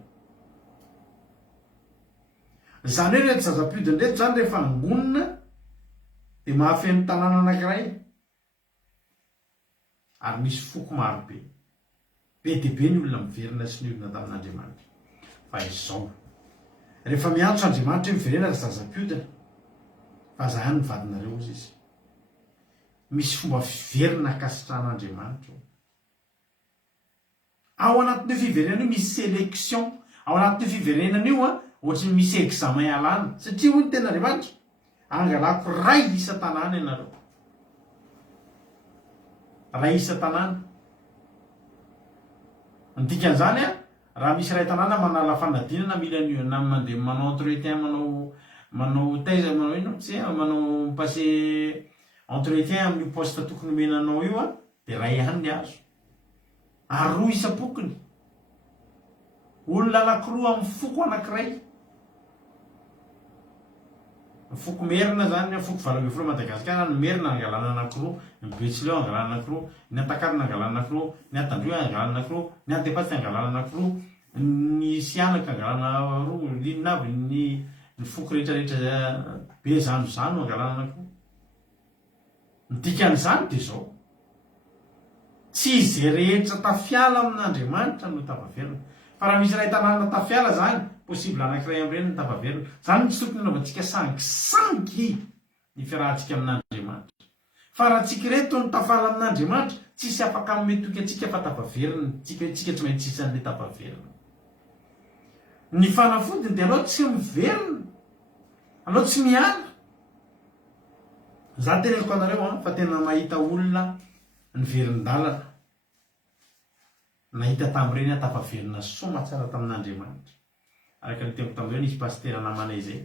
Zany hoe reto zazam-piodina reto zany rehefa angonina dia mahafeno tanàna anankiray ary misy foko marobe. Be dia be ny olona miverina sy ny olona tamin'Andriamanitra. Fa izao rehefa miantso Andriamanitra hoe miverena ry zazam-piodina fa za ihany ny vadinareo ozy izy. Misy fomba fiverina kasitrahan'Andriamanitra. Ao anatin'io fiverenana io misy sélection. Ao anatin'io fiverenana io ohatry misy examen alàna satria hoy ny ten'Andriamanitra angalako ray isa-tanàna ianareo. Ray isa-tanàna. Ny dikan'izany raha misy ray tanàna manala fanadinana mila na mandeha manao entretien manao taiza manao ino tsy manao passé entretien amin'ny poste tokony menanao io dia ray ihany ny azo. Ary roa isa-pokony. Olona anankiroa amin'ny foko anankiray. Ny foko merina zany foko valo ambin'ny folo Madagasikara ny merina angalana anankiroa, ny Betsileo angalana anankiroa, ny Antakarana angalana anankiroa, ny Antandroy angalana anankiroa, ny Antepatsy angalana anankiroa, ny Sianaka angalana roa, ny Lininavy ny foko rehetrarehetra be zano angalana anankiroa. Ny dikan'izany dia izao. Tsy izay rehetra tafiala amin'Andriamanitra no tapaverina. Fa raha misy ray tanàna tafiala zany, possible anankiray amin'ireny ny tapaverina. Zany tsy tokony anaovantsika sangisangy ny fiarahantsika amin'Andriamanitra. Fa raha tsika reto ny tafala amin'Andriamanitra, tsisy afaka metoky antsika fa tapaverina. Tsika tsy maintsy tsisy an'ilay tapaverina. Ny fanafodiny dia alao tsy miverina, alao tsy miala. Za teneniko anareo fa tena mahita olona ny verin-dalana. nahita tam'ireny a tafaverina soma tsara tamin'andriamanitra araka ny tempo tam'ireo nisy pastera namanay zay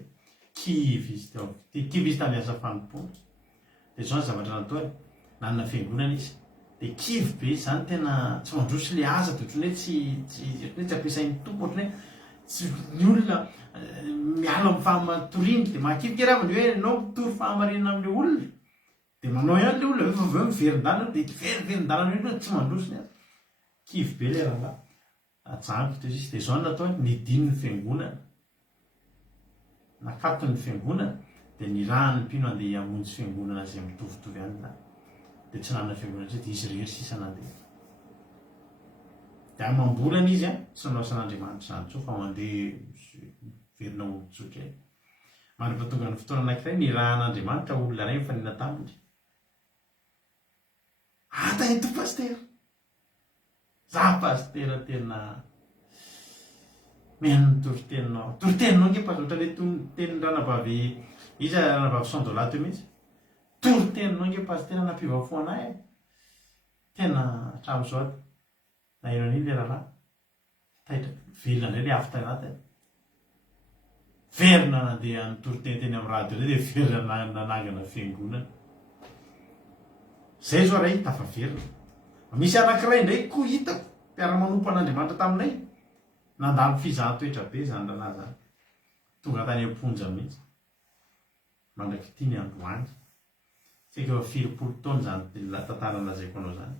kivy izy tamy asa fanompona de zao ny zavatra natoany nanana fiangonana izy de kivy be izy zany tena tsy mandrosy le asa de otrany hoe tsy ampiasain'ny tompo otrany hoe tsy ny olona miala amin'ny fahamatoriny de mahakivika ravany hoe nao mitory fahamarinana amin'le olona de manao ihany le olona veo miverin-dalana de veriverin-dalana io tsy mandrosy ny azy kivy be le raha ajaniko izy de zao ny natao nidiny ny fiangonana nakatony ny fiangonana de nirahany mpino andeha hamonjy fiangonana zay mitovitovy ihany zany de tsy nanana fiangonana zay de izy rery sisa nandeha de amam-bolana izy tsy nanao san'andriamanitra zany tso fa mandeha verina olon-tsotra mandrapatonga ny fotoana anankiray nirahan'andriamanitra olona ray mifanina taminy ata to pastera za pastera tena mihaino toriteninao nge pastor ohatrany tenin'ny ranabavy iza ranabavy $100 teo mihitsy toriteninao nge pastera nampivafoanay tena hatram'izao aty na ino an'iny le rahalahy taitra velona indray le afo tanatiny verina nandeha ny toriteny teny amin'ny radio zay de verina nanangana fiangonana zay zao ray tafaverina misy anankiray ndray koa hitako mpiara-manompo an'andriamanitra taminay nandalo fizahan-toetra be zany ranahy zany tonga tany amponja mihitsy mandraky tiany androany tsika eo 70 taona zany tantara lazaiko anao zany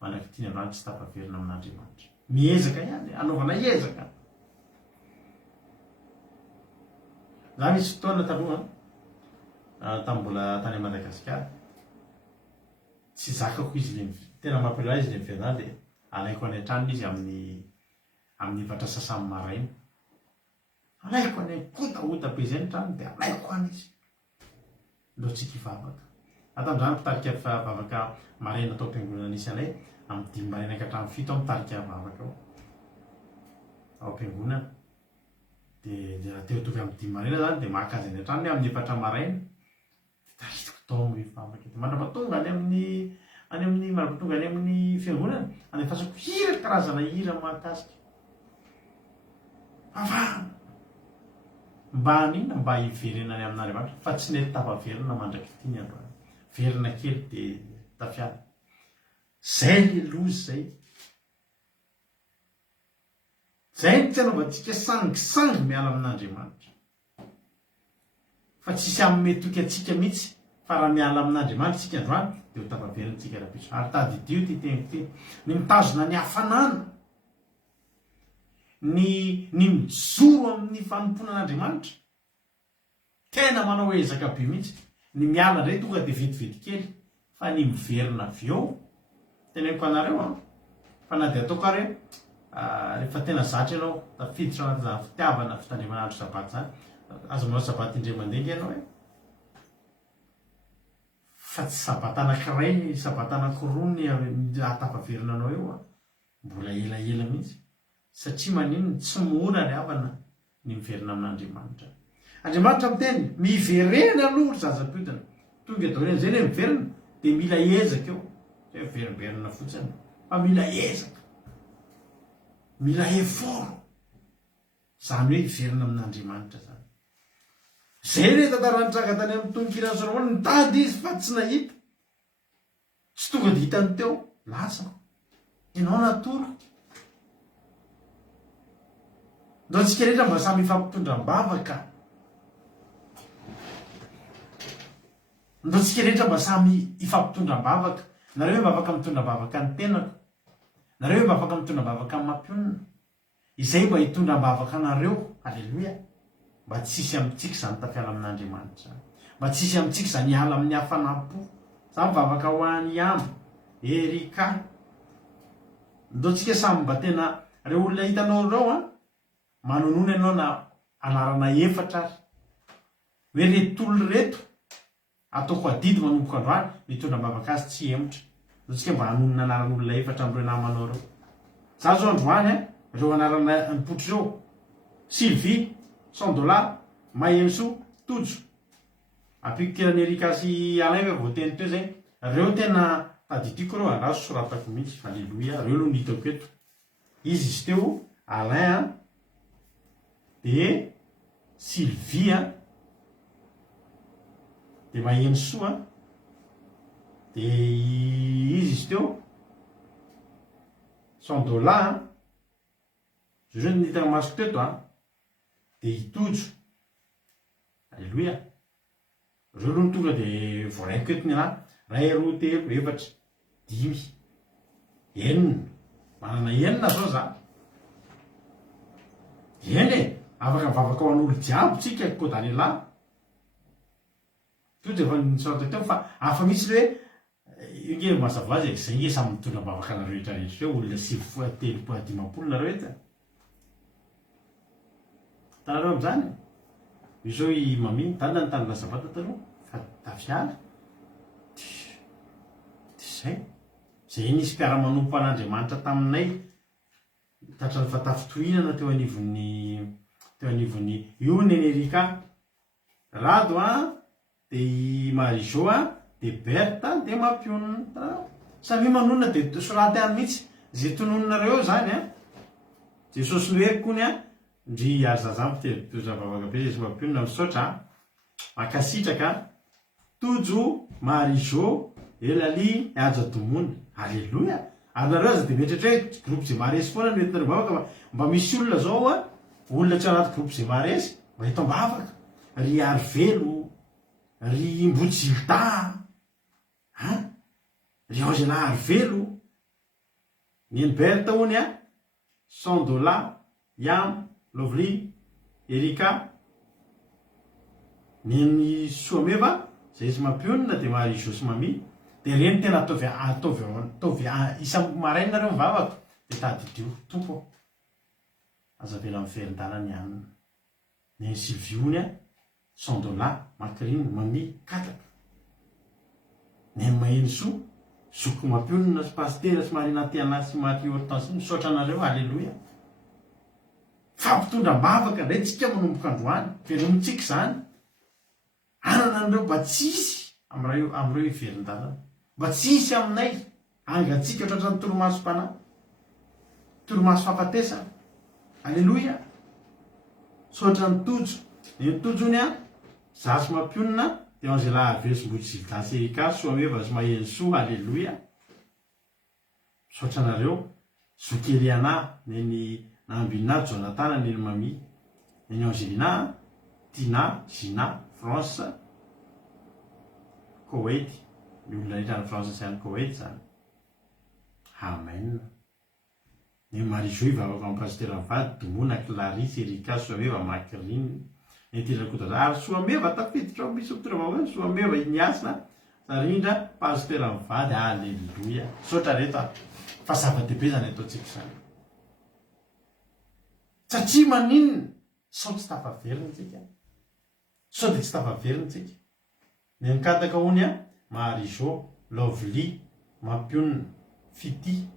mandraky tiany androany tsy tafaverina amin'andriamanitra miezaka ihany anaovana ezaka za misy fotoana taloha tambola tany Madagasikara tsy zakako izy le tena mampiala izy le miverina de alaiko any an-tranony izy amin'ny vatra sasany maraina alaiko any kotaota be zay ny trano de alaiko any izy lotsika ivavaka atam'izany mpitarika vavaka maraina atao am-piangonana nisy anay amin'ny 5 maraina ka hatramin'ny 7 mitarika vavaka ao am-piangonana de raha teo tovy amin'ny 5 maraina zany de maka azy any an-tranony amin'ny 4 maraina de taritiko tao amin'ny vavaka de mandrapatonga any amin'ny fiangonana any fasako hira karazana hira mahakasika avana mba anina mba hiverenany amin'andriamanitra fa tsy nety tafaverina mandraky tiany androany verina kely de tafiana zay le lozy zay ny tsy anaovantsika sangisangy miala amin'andriamanitra fa tsisy amin'ny metoky atsika mihitsy fa raha miala amin'andriamanitra tsika androany de ho tafaverinatsika rahapiso ary tadidio ty teniko ty ny mitazona ny hafanana ny mijoro amin'ny fanompona an'andriamanitra tena manao ezaka be mihitsy ny miala ndray tonga de vetivety kely fa ny miverina avy eo teneniko anareo fa na de ataoko are rehefa tena zatra ianao tafiditra anaty zany fitiavana fitandrimanandro sabaty zany azo manao sabaty indray mandeha nge ianao fa tsy sabaty anankiray sabaty anankiroa ny atafaverina anao eo mbola elaela mihitsy satria maninony tsy mora ry havana ny miverina amin'andriamanitra andriamanitra miteny miverena aloha zazam-piodina tonga daorena zay le miverina de mila ezaka eo zay veriberina fotsiny fa mila ezaka mila effort zany hoe hiverina amin'andriamanitra zany zay le tantaranytraka tany amin'ny tononkirany Solomona nitady izy fa tsy nahita tsy tonga de hitany teo lasa ianao natoro ndo antsika rehetra mba samy ifampitondram-bavaka ndo antsika rehetra mba samy ifampitondram-bavaka nareo hoe mba afaka mitondram-bavaka ny tenako nareo hoe mba afaka mitondram-bavaka ny mampionina izay mba hitondram-bavaka anareo alleloia mba tsisy amintsika zany tafiala amin'andriamanitra zany mba tsisy amintsika zany hiala amin'ny hafanampo za mivavaka ho any amy erika ndo tsika samy mba tena reo olona hitanao reo manonona ianao na anarana efatra ary hoe retolo reto ataoko adidy manomboka androany mitondram-bavaka azy tsy emotra ndo tsika mba hanonona anaran'olona efatra amreo namanao reo za zao androany reo anarana mipotro reo Sylvie $100 Maemso tojo apiko kirany erika sy alay hoe voateny teo zay reo tena taditiko reo arazo soratako mihitsy alleloia reo lo nitako eto izy teo Alain de Sylvie de maheno soa de izy teo Sandola zay zany nitana masoko teto de Itojo. Alleloia. Reo aloha ny tonga de voaraiko etony ray roa telo efatra dimy enina manana enina zao za eny afaka mivavaka ho an'olo jiaby tsika kodanylahy to de efa nisoratra teo fa afa misy le hoe inge mazava azy zay nge samy mitondra mivavaka nareo rehetrarehetra hoe olona 7 nareo eta tanareo am'zany izao i maminy tany ny tany lazavata taloha fa tafiala zay nisy mpiara-manompo an'Andriamanitra taminay tatrany fa tafitohinana teo anivon'ny io ny Erika Rado de i Marijo de Berta de Mampionina samy manonona de soraty any mihitsy zay tonononareo zany Jesosy noheriko kony ndry arzazampitetozavavaka be Jesosy Mampionina misaotra makasitraka Tojo Marijo Elali aja domony. Alleluia. Ary nareo aza de metratra hoe groupe zay maresy foana no entinareo mivavaka mba misy olona zao olona tsy anaty groupe zay maresy mba eto mbavaka ry Arvelo ry Mbotsylta ry Angela Arvelo ny Berta hony Sandola Yam Lovely Erika ny Soameva zay izy Mampionina de Marijo sy Mami de reny tena ataovy isa marainy nareo mivavaka de tadidio tompo azavela amin'ny ferin-dalany anina ny Sylviony Sandola Makriny Mami Kataka ny maheno soa Zoko Mampionina sy Pastera sy Marina Tiana sy Marie Hortense misaotra anareo. Alleluia. Fampitondra mavaka ndray tsika manomboka androany velomintsika zany anana anareo mba tsisy amreo iverin-dalana mba tsisy aminay angatsika ohatratra ny toromaso-panahy toromaso fahafatesana. Alleluia. Sotra ny tojo ny tojony Zasy Mampionina de Angela Arvelo Mbotsylta sy Erika Soameva sy Maheno Soa. Alleluia. Sotra nareo Zokeliana neny Nambina Jonathan neny Mami neny Angelina Tina Gina France Koweït ny olona rehetra ny France sy any Koweït zany. Amen. Ny Marijo ivavaka amin'ny pasteur Vady Domona Clarisse Erika Soameva Makriny ny telakoda ary Soameva tafiditra misy mpitravao Soameva niasina sarindra pasteur Vady. Alleluia. Sotra reto fa zava-dehibe zany ataontsika zany satria maninona sao tsy tafaverina tsika sao de tsy tafaverina tsika. Ny mikataka hony Marijo Lovely Mampionina Fity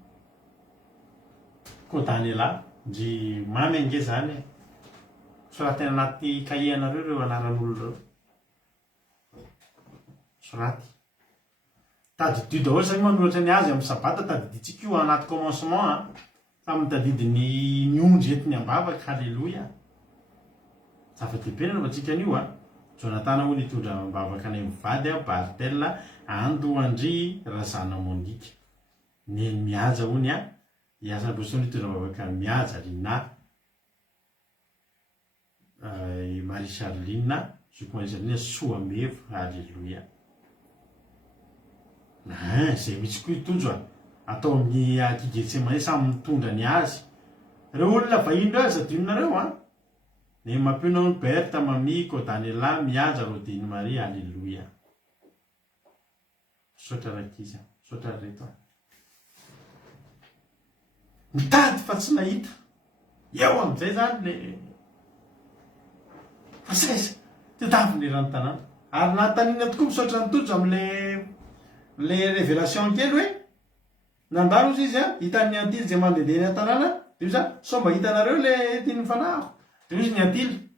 Kodanyla ndry mamy ange zany soratena anaty kahie anareo reo anaran'olo reo soraty tadidio daholo zany manoratra ny azy amin'ny sabata tadiditsika io anaty commencement tamin'ny tadidiny ny ondry etiny ambavaka. Alleluia. Zava-dehibe nanaova tsika an'io Jonathan hoy nitondra ambavaka any mivady Bartel Ando Andry Razana Monique ny mihaja hony iasa boso nitondra ambavaka mihaja Lina Marie Charline Zoko Marie Charline Soameva. Alleluia. Zay misy koa itojo atao amin'ny Getsemane samy mitondra ny azy reo olona vahiny reo aza adionareo ny Mampionina hony Berta Mami Kodanyla mihaja Rodiny Marie. Alleluia. Sotra rakiza sotra reto mitady fa tsy nahita eo amizay zany le fasaiza te daviny rano tanàna ary natanina tokoa misaotra ny tojo amle révélation kely hoe nandalo izy izy hitany ny antily zay mandehandeha ny an-tanàna de izy sao mba hitanareo le tiany fanahy de izy ny antily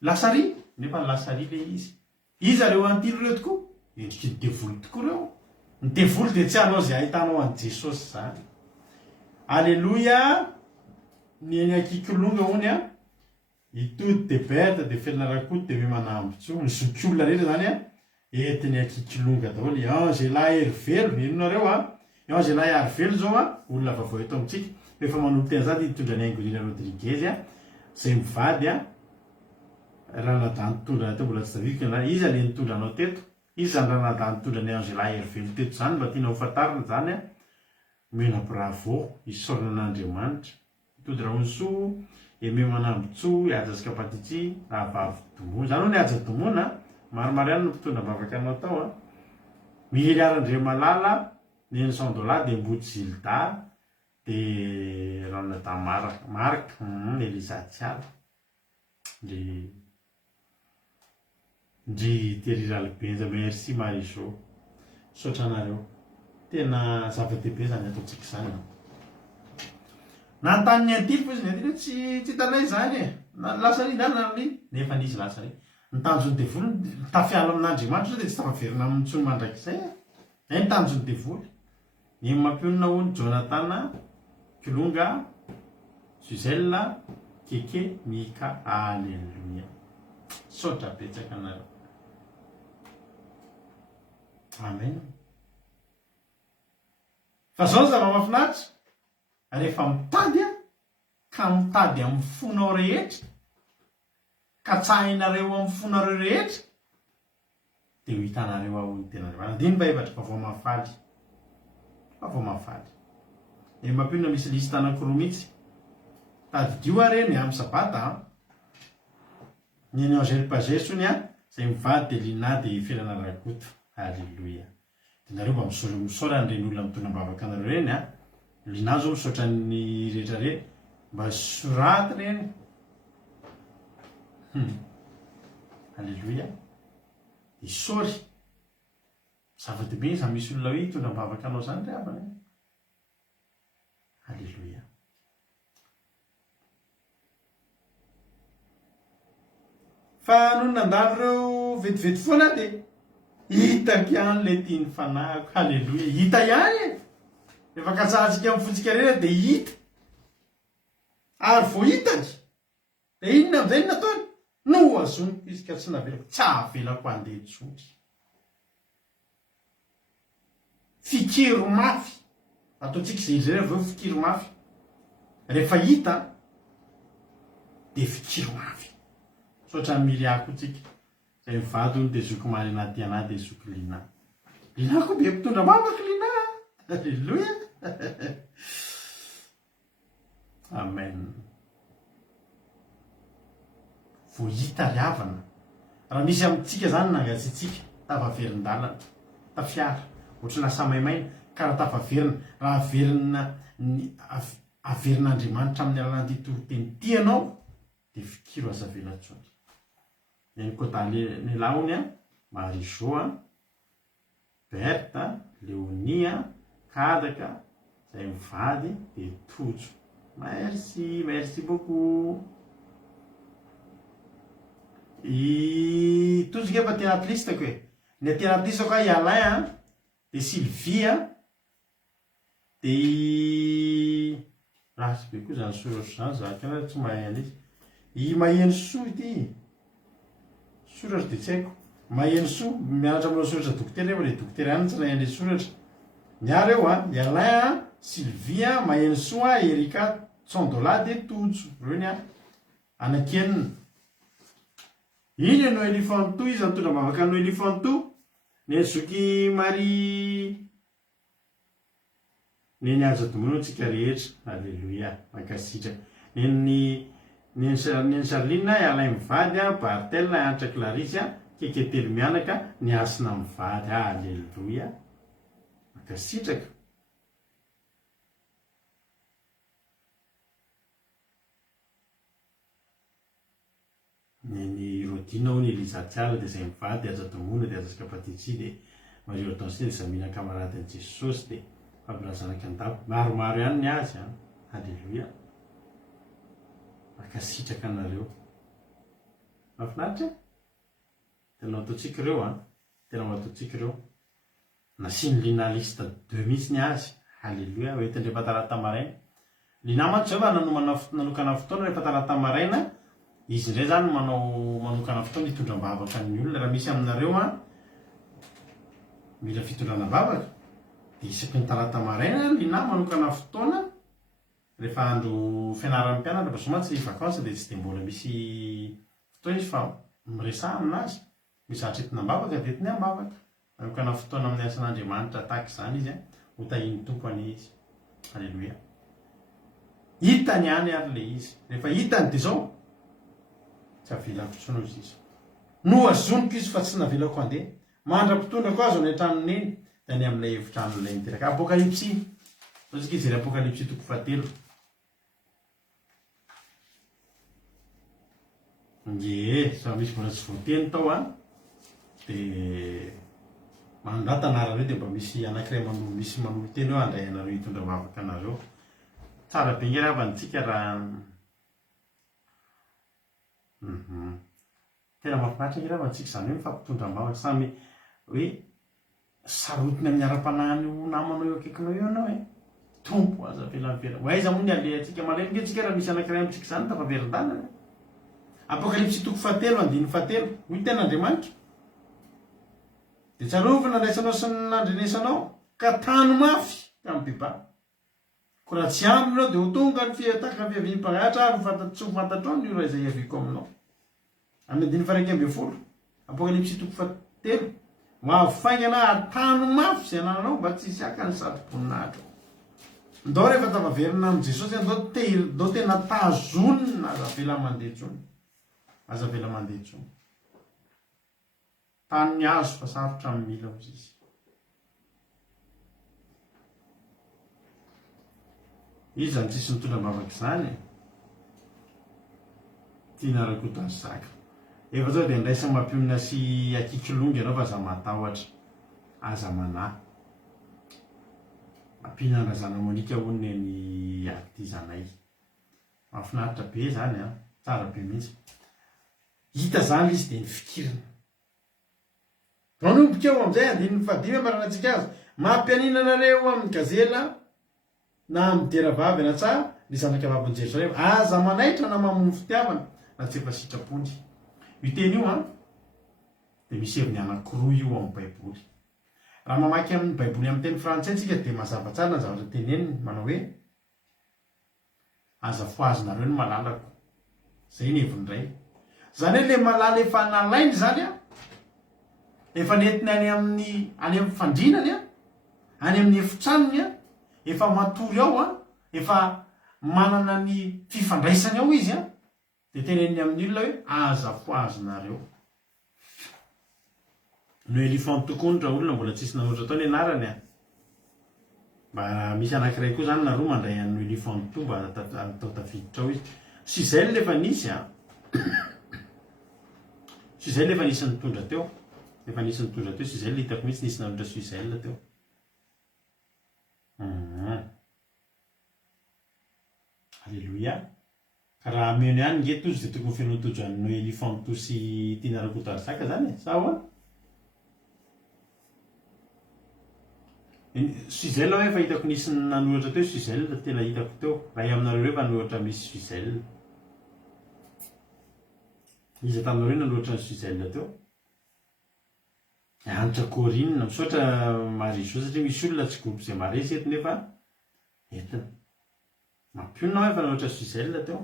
lasary nefa ny lasary le izy areo antily reo tokoa endriky ny devoly tokoa reo ny devoly de tsy anao zay ahitanao an Jesosy zany. alleloia nyeny akikolonga hony a itody de berta de fianarakoty de hoe manambotso ny zokiolona rehetra zany a entiny akikolonga daholo ange lahy herivelo inonareo a ange lahy arivelo zao a olona vavao eto amitsika efa manompo tena zany hitondra ny Angolina Rodriguez a zay mivady a ranadany tondra teo mbola tsy tadidika izy le nitondranao teto izy zany ranadany tondra ny ange lahy herivelo teto zany mba tiana ho fatarina zany a mena bravo isorana an'Andriamanitra itody raonsoa eme manambotso iajasika patitsy rahavavy domona zany ho ny aja domona maromaro ihany no mpitondra bavaka anao tao a mihely arandre malala neny sandola de mboty zilda de ranata marka elizatsiala ndry teriralibenja merci mariso sotranareo tena zava-dehibe zany ataontsika zany nantanyny antily izy ny tsy tanay zany e lasa ry nanary nefa nizy lasa ry nitanjony devoly tafiala amin'Andriamanitra de tsy tafaverina amin'ntsony mandrakizay nitanjony devoly ny mampionina hony Jonathan Kilonga Suzelle Keke Mika alleluia sotra betsaka anareo amen fa zao zava mahafinaritra rehefa mitady a ka mitady amin'ny fonao rehetra ka tsahinareo amin'ny fonareo rehetra de ho hitanareo ahony tenareo andiny mba evatra fa vao mafaly e mampionina misy lista anankiroa mihitsy tadidio areny amin'ny sabata ny angely pazesony a zay mivady de lina de felana rakoto alleluia de nareo mba misaora nireny olona mitona mbavaka anareo reny a lina zao misaotra ny rehetra reny mba soraty reny alleluia isory zava-dehibe za misy olona hoe hitondra mbavaka anao zany re avana alleluia fa noho nandalo reo vetivety foana de hitako ihany le tiany fanahiko alleluia hita ihany efa katsahantsika amin'ny fontsika rena de hita ary vo hitany de inona amizay nataony no azoniko izy ka tsy navelako tsy avelako andeha tsondry fikiro mafy ataontsika zay izy reny aveo fikiro mafy rehefa hita de fikiro mafy sotra miriako tsika zay mivady ony de zoky mary anaty ana de zoky linako de mpitondra mavaka lina alleluia amen vo hita ry havana raha misy amintsika zany nangatsitsika tafaverindalana tafiara ohatrana samaimaina ka raha tafaverina raha averina averin'Andriamanitra amin'ny alalany titoro-teny tianao de fikiro azavelatsony eny kota ny laony a Mariso a Berta Leonia Kadaka zay mivady de tojo merci beaucoup tojoka efa tena atlistako e ny atena atlistako a Alain a de Sylvia de rasy be koa zany soratra zany zakana tsy mahay anizy i maheno soa ity soratra de tsy haiko maheno soa mianatra aminao soratra dokotera refa le dokotera ihany tsy nahay an'le soratra miareo a i Alain a Sylvia maheno soa Erika Tsondola de tojo reny a anakenina iny anao Elifanto izy antondra mavaka anao Elifanto ny zoky Marie neny aza domono tsika rehetra alleluia mankasitraka neny Charline Alain mivady a Bartel antra Clarisse a keketelo mianaka ny asina mivady alleluia mankasitraka neny Rodina ho ny Elizatsiala de zay mivady aza domona de azasika patitsy de Marie Hortensie de Zamina kamaradiny Jesosy de fampirazanaka andabo maromaro ihany ny azy a alleluia makasitraka anareo mahafinaritra tena ataontsika ireo a tena mataontsika ireo nasiny lina lista 2 mihitsy ny azy alleluia hoetindre fatarata maraina ny namany jehova nanokana fotoana rehefa talata maraina izy indray zany manokana fotoana hitondram-bavaka ny olona raha misy aminareo a mila fitondrana vavaka de isaky ny talata maraina ny na manokana fotoana rehefa andro fianaran'ny mpianatra basomatsy vakansa de tsy de mbola misy fotoana izy fa miresaha aminazy misy atretinam-bavaka de tiny am-bavaka manokana fotoana amin'ny asan'Andriamanitra tahaka izany izy a ho tahiny tompony izy. Halleloia. Hitany any ary le izy rehefa hitany de zao tsy avelako tsony izy izy no azoniko izy fa tsy navelako andeha mandra-potondra koa azo any antranony eny da ny amin'ilay efitrano-lay miteraka apokalipsy ohatsika izy ry apokalipsy toko 7 nge sa misy mbola tsy voateny tao a de mandra tanarareo de mba misy anankiray misy manolo teny eo andray anareo hitondra vavaka anareo tsara be nge ravantsika raha tena mahafinaritra nge ravantsika zany hoe mifampitondram-bavaka samy hoe sarotiny amin'ny ara-panahiny ho namanao eo akaikinao eo anao tompo aza velanvela ho aiza moa ny alehantsika malemy nge tsika raha misy anankiray amintsika zany tafaverin-danana apokalipsy toko 7 andiny 7 hoy ten'Andriamanitra de tsarovina ndraisanao sy nandrenesanao ka tano mafy tam'biba ko raha tsy ambinao de ho tonga ny fiataka ny fiavinim-pagnatra ary tsy ho fantatrao ny ora izay iaviko aminao amin'ny andiny 1 apokalipsy toko 7 ho afaingana atano mafy zay anananao mba tsy hisy aka ny satom-poninahitra ndao rehefa tafaverina amin' Jesosy ndao tena tazonina azavela mandeha tsony azavela mandeha tsony tany ny azo fa sarotra amin'ny mila ozy izy izy zany tsisy mitondram-bavaka izany tianareo koa tazo zaka efa zao de indraisa mampionina sy akikilongy ianao fa za matahotra aza manà mampinana zana-monika honiny ny akty zanay mahafinaritra be zany a tsara be mihitsy hita zany izy de ny fikirina manomboka eo am'izay andininy 5 maranantsika azy mampianina anareo amin'ny gazela na amin'ny deravavy na tsara ny zanaka vaviny Jerosalema aza manaitra na mamono fitiavana na tsy efa sitrapony io teny io a de misy heviny anankiroa io amin'ny baiboly raha mamaky amin'ny baiboly amin'ny teny frantsay tsika de mazava tsara na zavatra teneniny manao hoe aza foazonareo ny malalako zay ny heviny ray zany hoe le malala efa nalainy zany a efa netiny any amin'ny fandrinany a any amin'ny efitranony a efa matory ao a efa manana ny fifandraisany ao izy a de teneniny amin'ny olona hoe aza foazonareo no elefant tokonitra olona mbola tsisy nahoatra tao ny anarany a mba misy anankiray koa zany naroa mandray an'no elefant to mba tao tafiditra ao izy sy zay lefa nisy a sy zay lefa nisy nitondra teo efa nisy nitondra teo sy zay le hitako mihitsy nisy nahoatra sy Israel teo Alléluia. Ka raha meno ihany nge tozy de tokony fenotojo an'no elefant to sy tianarakotarsaka zany sa hoa Suzel efa hitako nisy nanoratra teo Suzel tena hitako teo raha aminareo rehefa nanoratra misy Suzel izy taminareo nanoratra ny Suzel teo anitra Corinne misaotra Marie Jo satria misy olona tsy groupe zay mare izy eto nefa entina mampionina efa nanoratra Suzel teo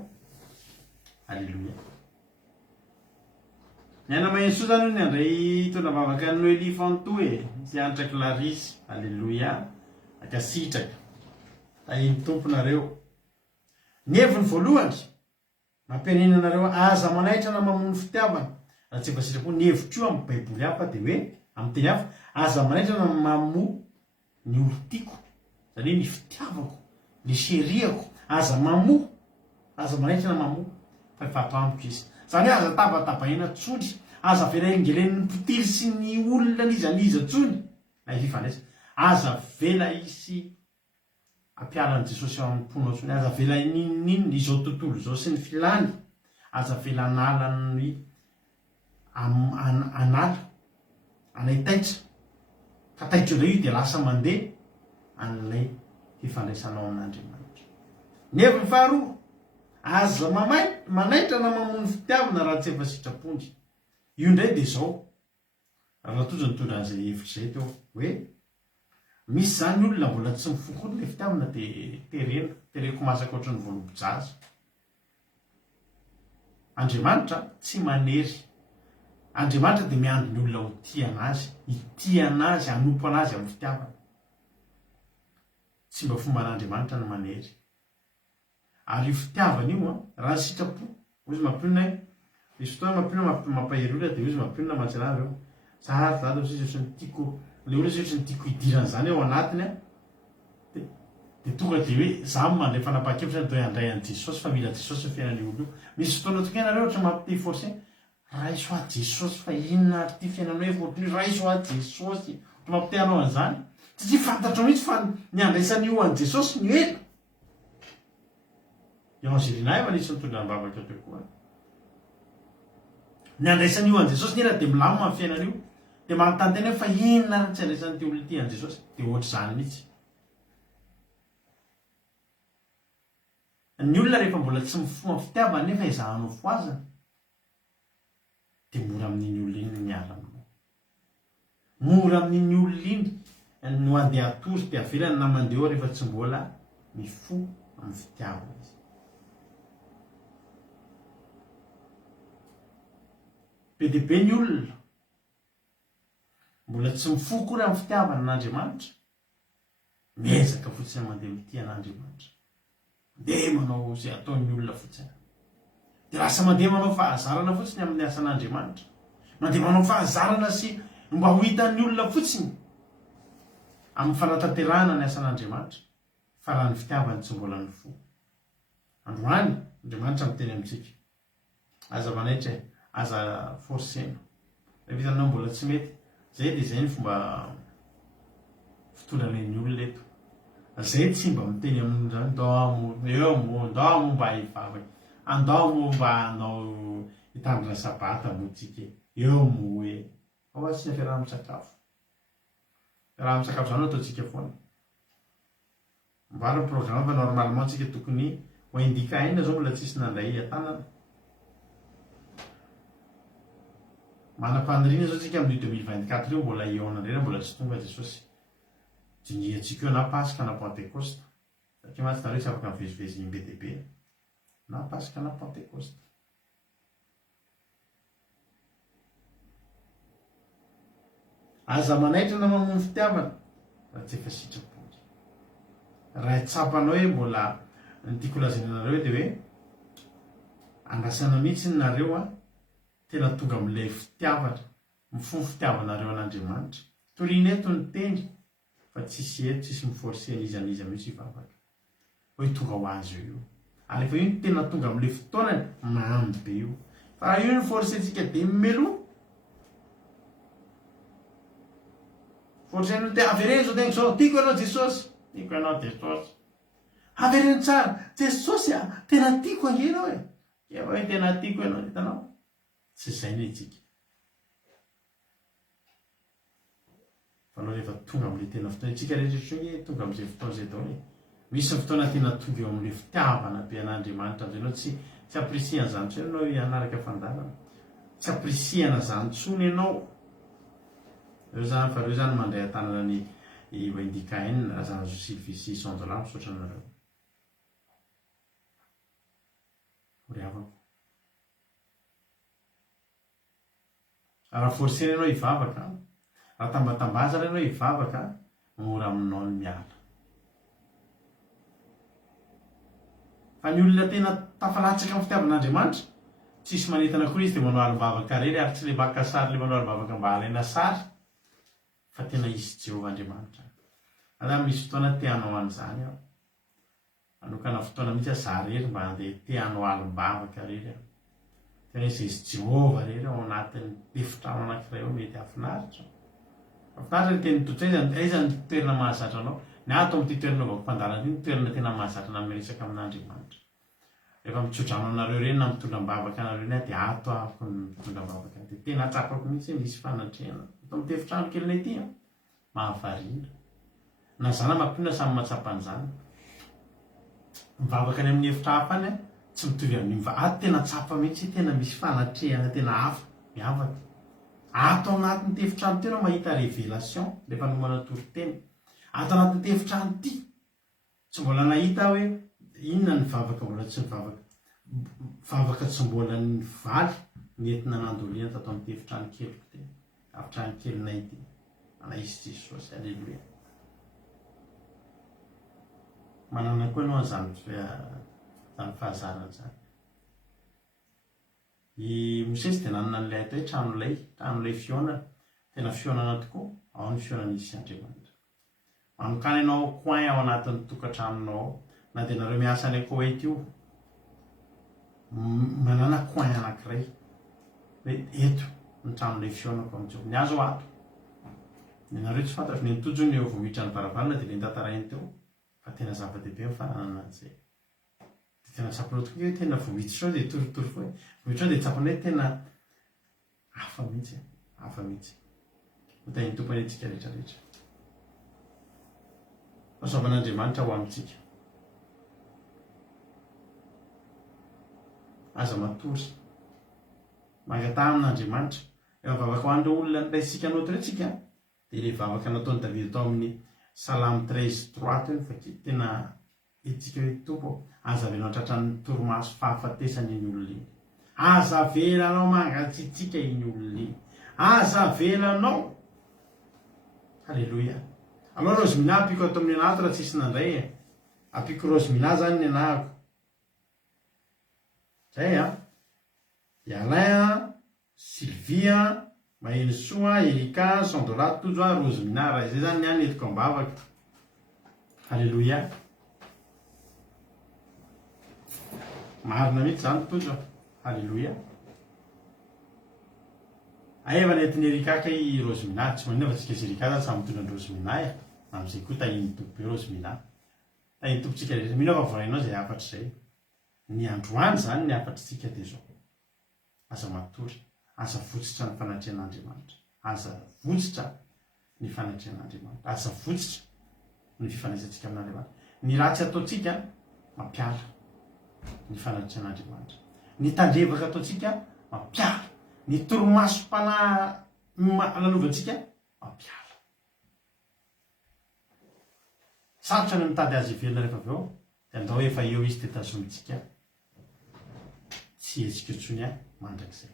Alléluia. Niana maheso zany ny andray tondra vavaka no elefant to sy anitra Clarisse. Alléluia. Akasitraka tahiny tomponareo ny heviny voalohany mampianina anareo aza manaitra na mamono fitiavana raha tsy efa sitrapo ny hevitro amin'ny baiboly hafa de hoe amin'ny teny hafa aza manaitra na mamono ny olon-tiako zany hoe ny fitiavako ny seriako aza mamono aza manaitra na mamono fa efa tampoka izy zany hoe aza tabatabahina tsony aza vela ingelen'ny mpitily sy ny olona n'izy aniza tsony na fifandraisa aza vela isy ampialan'i Jesosy amin'ny mponao tsony aza vela ninnininy izao tontolo izao sy ny filany aza vela analany anala anaitaitra ka taitra indray io de lasa mandeha an'ilay fifandraisanao amin'Andriamanitra Nefa faharoa aza manaitra na mamono fitiavana raha tsy efa sitrapondry. Io indray dia zao raha toja nitondra an'izay hevitra zay teo hoe misy zany olona mbola tsy mifokory le fitiavana dia tereko masaka ohatry ny volom-pijaza. Andriamanitra tsy manery. Andriamanitra dia miandry ny olona ho tia anazy, hitia anazy, hanompo anazy amin'ny fitiavana. Tsy mba fomban'Andriamanitra no manery. Ary io fitiavana io raha sitrapo, ozy mampionona misy fotoana mampionona mampahery olona dia ozy mampionona mantsinazy eo. Sarata zany ozy ohatry ny tiako, le olona ohatry ny tiako hidirana zany ao anatiny dia tonga dia hoe za mandray fanapahan-kevitra dia handray an'i Jesosy fa mila Jesosy ny fiainan'io olona io. Misy fotoana tokoa ianareo ohatra mampite forcer raiso a Jesosy fa inona ary ty fiainanao efa ohatry raiso a Jesosy ohatry mampite anao an'izany satria fantatro mihitsy fa ny andraisan'io an'i Jesosy ny ela. Eo Angelina efa nisy mitondra mibavaka teo koa. Ny andraisan'io an'i Jesosy ny ela dia milamina amin'ny fiainan'io dia manontany fa inona ary tsy andraisan'ity olona ity an'i Jesosy dia ohatry zany mihitsy. Ny olona rehefa mbola tsy mifoha fitiavana nefa izahanao foazana dia mora amin'iny olona iny miara aminao. Mora amin'iny olona iny no andeha atory dia avelany na mandeha ao rehefa tsy mbola mifoha amin'ny fitiavana izy. Be dia be ny olona mbola tsy mifoha kory amin'ny fitiavana n'Andriamanitra, miezaka fotsiny mandeha mitia an'Andriamanitra. Dia manao izay ataon'ny olona fotsiny. Dia lasa mandeha manao fahazarana fotsiny amin'ny asan'Andriamanitra. Mandeha manao fahazarana sy mba ho hitan'ny olona fotsiny amin'ny fanatanterahana ny asan'Andriamanitra. Fa raha ny fitiavany tsy mbola mifoha. Androany Andriamanitra miteny amintsika. Aza manaitra aza forsena. Rehefa hitanao mbola tsy mety, zay dia izay ny fomba fitondran'ny olona eto. Zay tsy mba miteny amin'izany ndao mba hivavaka, andao mba hanao hitandrina sabata motsika eo hoe ao asina fiaraha-misakafo. Fiaraha-misakafo zany ataontsika foana. Mbara programme fa normalement tsika tokony ho indika aina zao mbola tsisy nandray an-tanana. Manam-paniriana zao tsika amin'ny 2024 io mbola eo anandrena mbola tsy tonga Jesosy. Dinihetsika eo na Pasika na Pentecoste. Satria matsinareo tsy afaka mivezivezy be dia be. Na Pasika na Pentecoste. Aza manaitra na mamono fitiavana raha tsy efa sitrapondry. Raha tsapanao hoe mbola ny tiako lazaina anareo dia hoe andrasana mihitsy nareo tena tonga amin'ilay fitiavana, mifono fitiavanareo an'Andriamanitra. Toriana eto ny teny fa tsisy eto, tsisy miforcer an'izaniza mihitsy hivavaka. Hoe tonga ho azy eo. Ary efa io ny tena tonga amin'ilay fotoanany mamy be io. Fa raha io ny forcentsika dia mimeloha. Forcenao dia avereny zao tegna zao, tiako ianao Jesosy, tiako ianao Jesosy. Avereny tsara, Jesosy tena tiako angenao e. Efa hoe tena tiako ianao, hitanao? Tsy izay ny itsika. Fa anao rehefa tonga amin'ilay tena fotoana, itsika rehetra tonga amin'izay fotoana izay tao hoe misy fotoana tena tonga eo amin'ilay fitiavana be an'Andriamanitra amin'izay ianao tsy appreciana zany intsony ianao hianaraka fandarana. Tsy appreciana zany intsony ianao. Reo zany fa reo zany mandray an-tanana ny indikaina razana Sylvie Sandola misaotra anareo. Oriavako. Raha forcena ianao hivavaka, raha tambatambazana ianao hivavaka, mora aminao ny miala. Fa ny olona tena tafalatsaka amin'ny fitiavan'Andriamanitra, tsisy manentana koa izy dia manao alim-bavaka rery ary tsy ilay maka sary ilay manao alim-bavaka mba alaina sary. Fa tena izy Jehovah Andriamanitra. Raha misy fotoana te hanao an'izany aho. Manokana fotoana mihitsy aho rery mba handeha te hanao alim-bavaka rery aho. Tena izy Jehovah rery ao anatin'ny efitrano anankiray ao mety hafinaritra. Hafinaritra ny teny tototra aiza ny toerana mahazatra anao. Ny ato amin'ity toerana vakom-pandarana ity ny toerana tena mahazatra na miresaka amin'Andriamanitra. Rehefa mitsodrano anareo reny na mitondram-bavaka anareo reny dia ato ahako ny mitondram-bavaka. Dia tena atsapako mihitsy misy fanatrehana. Ato amin'ny efitrano kely ity mahavariana. Na zana mampina samy mahatsapa an'izany. mivavaka any amin'ny hevitra hafany a tsy mitovy amin'ny tena tsapa mihitsy tena misy fanatrehana tena hafa miavaka ato anatin'ny tefitrano tena mahita révélation rehefa nomana toriteny ato anatin'ny tefitrano ty tsy mbola nahita hoe inona ny vavaka mbola tsy vavaka tsy mbola ny valy nentina nandoliana tato amin'ny tefitrano keliko teny afitrano kelinay ty anaisy Jesosy alleluia manana koa ianao zany fahazarana zany i Mosesy dia nanana n'ilay atao hoe tranolay fionana tena fionana tokoa ao ny fionana isy Andriamanitra manokana ianao coin ao anatin'ny tokantranonao na dia nareo miasa any Koweït io manana coin anankiray hoe eto ny tranolay fionako amin'izao ny azo ato ny nareo tsy fantatro ny tojo ny eo vohitra ny varavarana dia ilay tantarainy teo fa tena zava-dehibe mifananana an'izay dia tena tsapinao tokoa hoe tena vohitra sao dia toritory foe vohitra sao dia tsapinao hoe tena hafa mihitsy hotahiny tompany antsika rehetrarehetra fahasoavan'Andriamanitra ho amintsika aza matory mangata amin'Andriamanitra eo vavaka ho andreo olona niraisika anao tsika dia ilay vavaka nataony David tao amin'ny Salamy 13:3 teo fa tena itsika hoe tompo aza venao tratran'ny torimaso fahafatesany iny olona iny aza velanao mangatsitsika iny olona iny aza velanao halleloia aloha Rosemina apiko ato amin'ny anato raha tsisy nandray apiko Rosemina zany ny anahako zay Alain Sylvia Maheno Soa Erika Sandola Tojo Rosemina raha izay zany ny any entiko ambavaka halleloia marina mihitsy zany Tojo halleloia aeva nentiny Erika ka i Rosemina tsy manina fa tsika sy Erika zany samy mitondra ny Rosemina amin'izay koa tahiny tompo be Rosemina tahiny tompotsika rehetra mino fa vorainao zay afatra zay ny androany zany ny afatritsika dia zao aza matory aza votsitra ny fanatrehan'Andriamanitra aza votsitra ny fanatrehan'Andriamanitra aza votsitra ny fifanaisantsika amin'Andriamanitra ny ratsy ataotsika mampiala ny fanatrehan'Andriamanitra ny tandrevaka ataotsika mampiala ny torimasom-panahy lalovantsika mampiala sarotra ny mitady azy ivelona rehefa avy eo dia andao efa eo izy tetazomitsika tsy hetsika intsony mandrakizay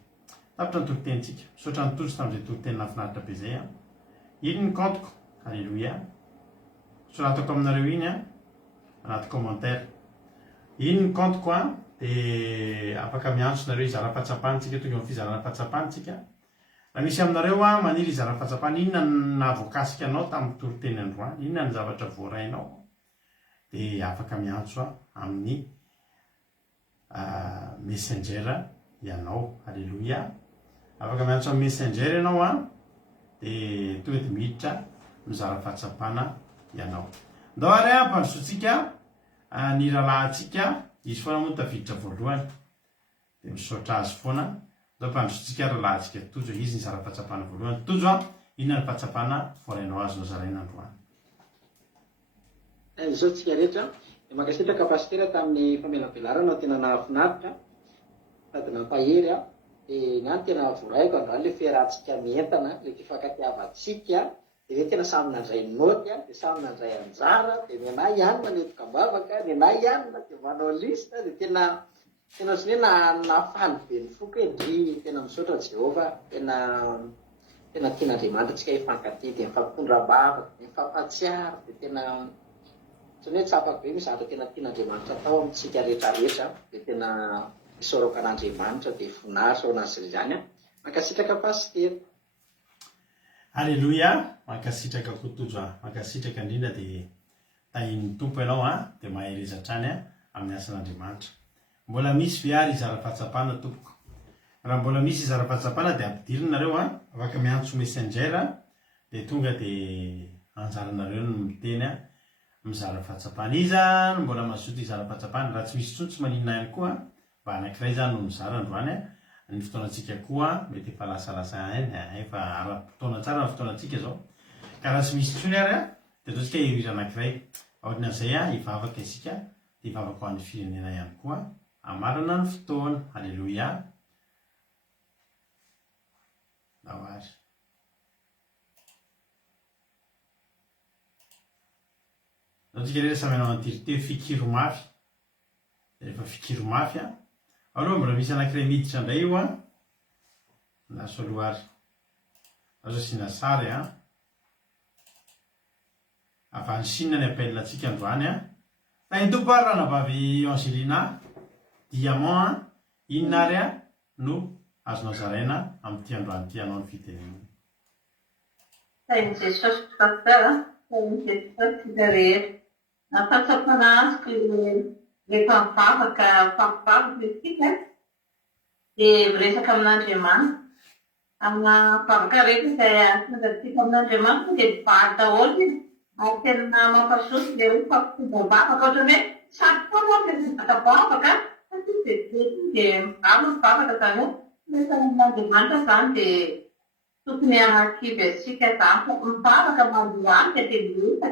tapitra ny toritentsika misaotra ny tojo tamin'izay toriteny nafinaritra be zay iny ny kantoko halleloia soratako aminareo iny anaty commentaire iny ny kantoko dia afaka miantso nareo izara-patsapantsika tonga amin'ny fizarana-patsapantsika raha misy aminareo maniry izara-patsapana inona nahavoakasika anao tamin'ny toriteny androany inona ny zavatra voarainao dia afaka miantso amin'ny messenger ianao halleloia afaka miantso amin'ny messenger ianao dia tonga dia miditra mizara-fahatsapana ianao ndao ary mpandrosotsika ny rahalahintsika izy foana moa tafiditra voalohany dia misaotra azy foana ndao mpandrosotsika rahalahintsika tojo izy ny zara-fahatsapana voalohany tojo inona ny fahatsapana voarainao azy no zarain'androany izao tsika rehetra dia mankasitraka pasitera tamin'ny famelam-pilarana tena nahafinaritra sady nampahery dia ngany tena voraiko androany le fiarahantsika mientana le fifankatiavantsika dia hoe tena samy nandray noty dia samy nandray anjara dia ny anay ihany manetoka ambavaka ny anay ihany na dia manao lista dia tena sy hoe nafaly be ny foko hoe tena misaotra Jehova tena tian'Andriamanitra tsika hifankatia dia mifampitondra-bavaka dia mifampatsiaro dia tena tsy hoe tsapako be mizatra tena tian'Andriamanitra atao amintsika rehetrarehetra dia tena isaoroka an'Andriamanitra dia voninahitra ao anazy izany mankasitraka pasitera halleloia mankasitraka kotojo mankasitraka indrindra dia tahin'ny tompo ianao dia maherezatra any amin'ny asan'Andriamanitra mbola misy viary izara-fahatsapana tompoko raha mbola misy izara-fahatsapana dia ampidirinareo afaka miantso messenger dia tonga dia anjaranareo no miteny mizara-fahatsapana izany mbola mazoto izara-fahatsapana raha tsy misy tsontsy maninona ihany koa mba anankiray zany no mizara androany ny fotoanantsika koa mety efa lasalasa efa ara-potoana tsara ny fotoanantsika zao ka raha tsy misy tsony ary dia ataontsika hirira anankiray ohatran'izay hivavaka isika dia ivavaka ho an'ny firenena ihany koa amarana ny fotoana. Alleloia. Nahoary zaotsika rehetra samy manao an'ity fikiro mafy. Rehefa fikiro mafy a aloha mbola misy anankiray miditra indray io a na soaloary azo asiana sary a avy any Chine ny appel antsika androany a taintompo ary ranavavy Angelina Diamant inona ary a no azonao zaraina amin'ity androany ity anao ny fitenenana. Sain'i Jesosy pasteur, sain'i Jesosy rehetra. Nafatsapana azy rehefa mivavaka isika dia miresaka amin'Andriamanitra. Amina vavaka rehetra izay atongatsika amin'Andriamanitra dia mivaly daholo izy. Ary tena mampazoto dia hoe fampitombam-bavaka ohatrany hoe sady foana ny vata-bavaka satria dia mivalo ny vavaka izany hoe miresaka amin'Andriamanitra izany dia tokony hamakivy asika zany mivavaka mandoany dia miresaka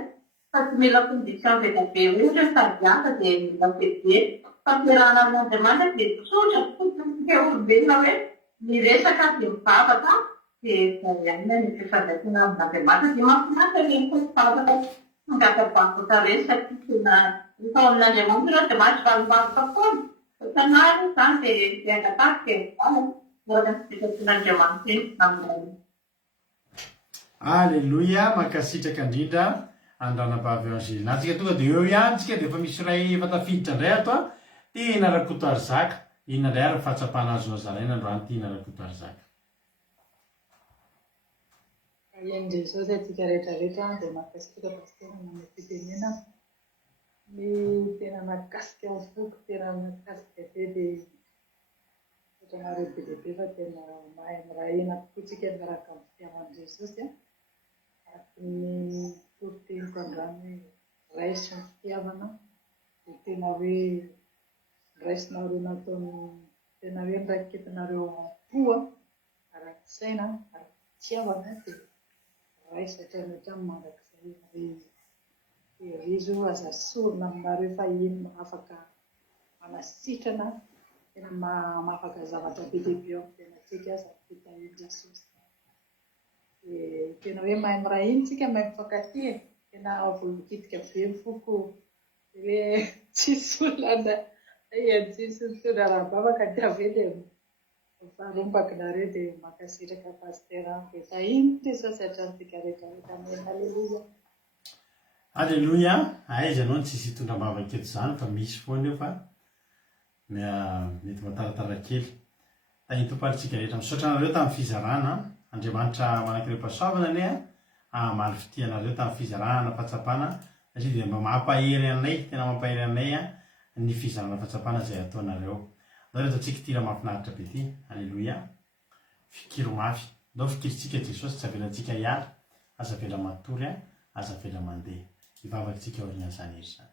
fa tsy mila condition be dia be ohatra sady asa dia mila bebe fampiarahana amin'Andriamanitra dia tsotra fotsika olombelona hoe miresaka dia mivavaka dia zay ihany ny fifandraisana amin'Andriamanitra dia mahafinaritra reny koa mivavaka angatam-bakoka reny satria tena efa ao amin'Andriamanitra dia mahatsy valom-bavaka foana tanàna izany dia angatahaka dia mivala ohatra ny fifandraisan'Andriamanitra eny amin'izany. Alleluia. Mankasitraka indrindra andranavavy Angelina antsika tonga dia eo ihany tsika dia efa misy ray efa tafiditra indray ato a tena rakoto ary zaka. Inona indray ary fahatsapana azonao zaraina androany tena rakoto ary zaka. Ian'i Jesosy atsika rehetrarehetra dia mahakasika pasteur manao fitenenana. Ny tena mahakasika foko tena mahakasika be dia ohatranareo be dia be fa tena mahay mirahina tokoa miaraka amin'ny fitiavan'i Jesosy a. Ny toroteniko androany hoe raisy ny fitiavana dia tena hoe raisinareo nataony tena hoe niraiketinareo ampoa arak-tsaina arak-fitiavana dia raisy hatrany hatrany mandrakizay hoe izy io aza sorona aminareo fa ino afaka manasitrana tena mahafaka zavatra be dia be ao amin'ny tenantsika aza fitahian'i Jesosy. Tena hoe mahay mirahiny tsika mahay mifankatia tena voalokitika be ny foko hoe tsisy olana tsisy tona raha-bavaka dia avy dia faharombakina dia mankasitraka pasteur dia tahiny Jesosy hatranytsika rehetrarehetra amena. Alleluia. Alleluia. Aiza anao ny tsisy hitondram-bavaka eto izany fa misy foana eo fa mety mataratara kely. Tahiny tomparitsika rehetra misaotra anareo tamin'ny fizarana. Andriamanitra manankareo pasoavana ane amaly fitianareo tamin'ny fizarana fahatsapana satria dia mba mampahery anay tena mampahery anay ny fizarana fahatsapana izay ataonareo. Zao rehetra tsika tira mahafinaritra be ity. Alleluia. Fikiro mafy. Ndao fikiritsika Jesosy tsy avelantsika hiara aza avela matory aza avela mandeha hivavakantsika aorian'izany hery izany.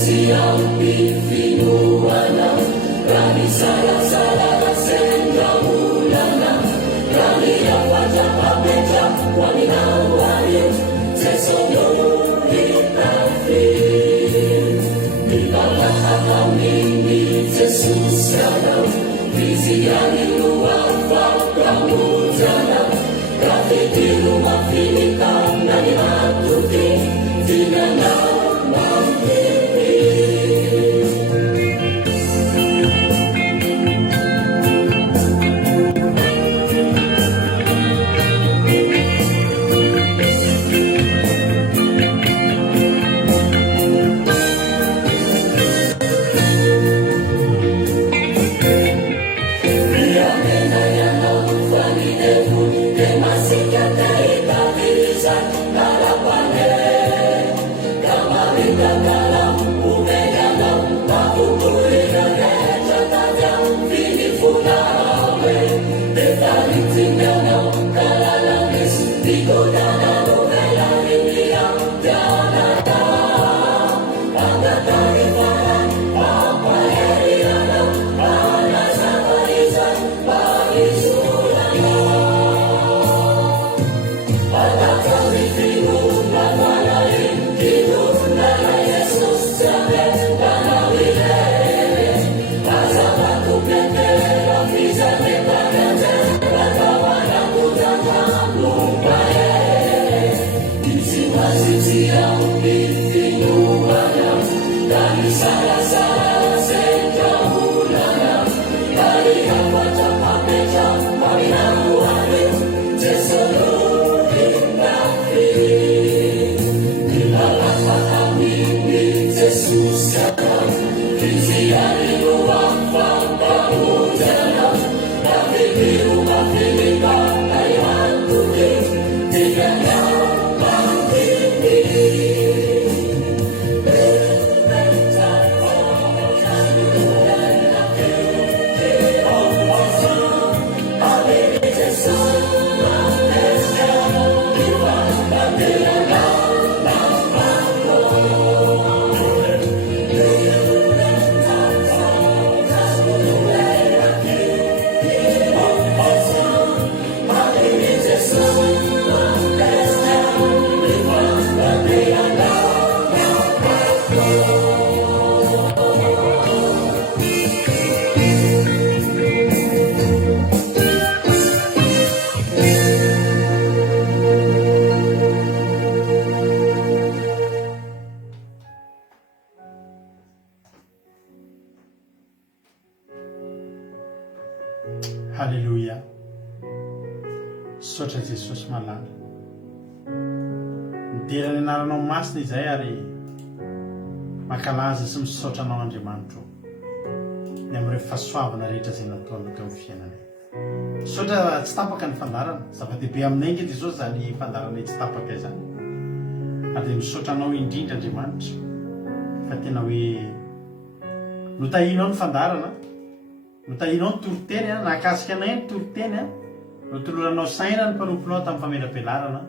See Halleluja. Sotra Jesosy malala. Midera ny anaranao masina izay ary mankalaza sy misaotra anao Andriamanitra ny amin'ireo fahasoavana rehetra izay nataonao teo amin'ny fiainanay. Sotra tsy tapaka ny fandarana, zava-dehibe aminay nge Jesosy zany fandarana tsy tapaka izany. Ary misaotra anao indrindra Andriamanitra fa tena hoe notahinao ny fandarana, notahinao ny toroteny, nakasika anay ny toroteny, notoloranao saina ny mpanomponao tamin'ny famelam-pianarana,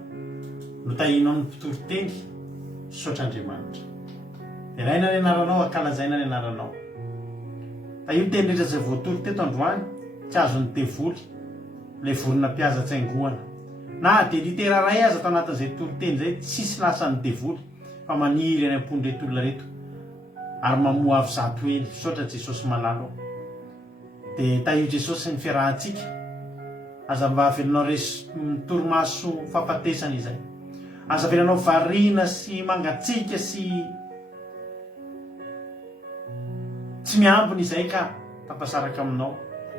notahinao ny toroteny. Misaotra Andriamanitra. Ilaina ny anaranao, ankalazaina ny anaranao. Ta io teny rehetra izay voatory teto androany, tsy azon'ny devoly, ilay vorona mpihaza tsaingohana. Na dia litera ray aza tao anatin'izay toroteny izay, tsisy lasan'ny devoly, fa maniry any am-pondreto olona reto ary mamoa avy zato ely. Misaotra Jesosy malalo. Dia ta io Jesosy ny fiarahantsika, aza mba avelanao torimaso fahafatesana izay, aza avelanao variana sy mangatsika sy tsy miambina izay ka tapasaraka aminao,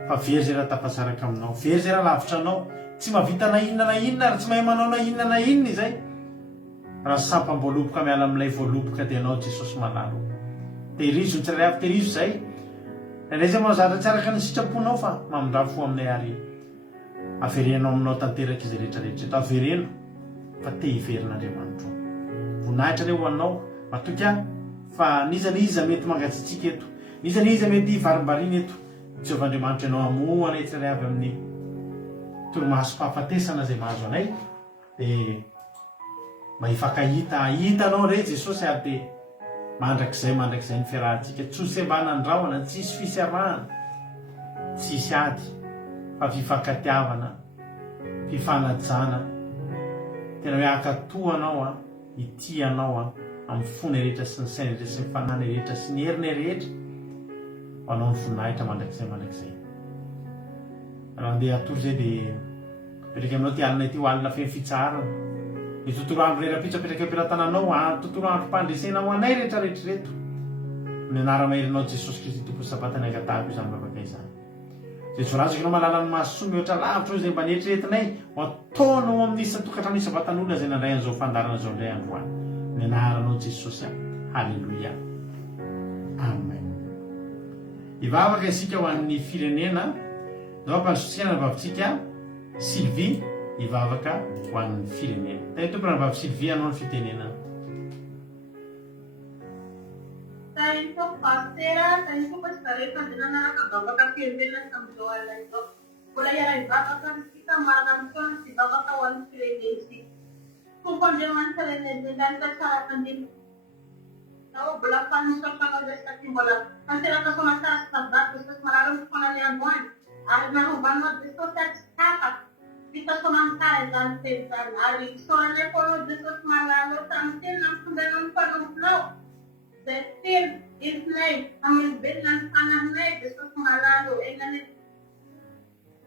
fa very zay raha tapasaraka aminao, very zay raha lavitra anao, tsy mahavita na inona na inona ary tsy mahay manao na inona na inona izay raha sampam-boaloboka miala amin'ilay voaloboka dia anao Jesosy malalo. Tehirizo ny tsiray avy tehirizo izay, ilay zay mahazatra tsy araka ny sitraponao fa mamindra fo aminay ary averenao aminao tanteraka izay rehetrarehetra. Avereno fa te hiverin'Andriamanitra. Voninahitra ilay ho anao, matoka fa niza mety mangatsitsika eto, niza mety varimbariana eto. Jehovah'Andriamanitra ianao amoa anay tsiray avy amin'ny torimaso fahafatesana izay mahazo anay, dia mba hifankahita hitanao re Jesosy ary dia mandrakizay ny fiarahantsika tsosy ambanandraona tsisy fisiarahana tsisy ady fa fifankatiavana fifanajana tena hoe akatoa anao a ity anao a amin'ny fony rehetra sy ny saina rehetra sy ny fanany rehetra sy ny heriny rehetra anao ny voninahitra mandrakizay raha andeha atory zay dia petraka aminao ty alina ity ho alina feno fitsarana ny tontolo andro rerapitso apetraka ampirantananao tontolo andro mpandresena ho anay rehetrarehetra reto ny anara-mahelinao Jesosy Kristy tompony sabatany agatahako izany bavaka izany zay zorazoka anao malala ny mahasoa mihoatra lavitra zay mba nieritreretinay ataonao amin'ny tokantrano isabatan'olona zay nandray an'izao fandarana zao indray androany ny anaranao Jesosy halleloia amen. Ivavaka isika ho an'ny firenena zao ampandrosotsika nabavitsika Sylvie ivavaka ho an'ny firenena tany tompona nabavy Sylvie anao ny fitenena tany to pastera tany to pastareta dina naraka bavaka firenena tam'izao alina izao mbola iara ivavaka sika marana mitona sy bavaka ho an'ny firenena isika tompo andriamanitra renenendanitra tsara tandiny nao mbola fanisofanao resaka ty mbola tanteraka sona tsara sy tabaty Jesosy mararo mifonany androany ary narombanao Jesosy atsitaka fitasonany tsara izany teny zany ary soanay koanao Jesosy malalo tamy tena mitondranao ny mpanomponao zay telo isinay amelobelona ny fananay Jesosy malalo enany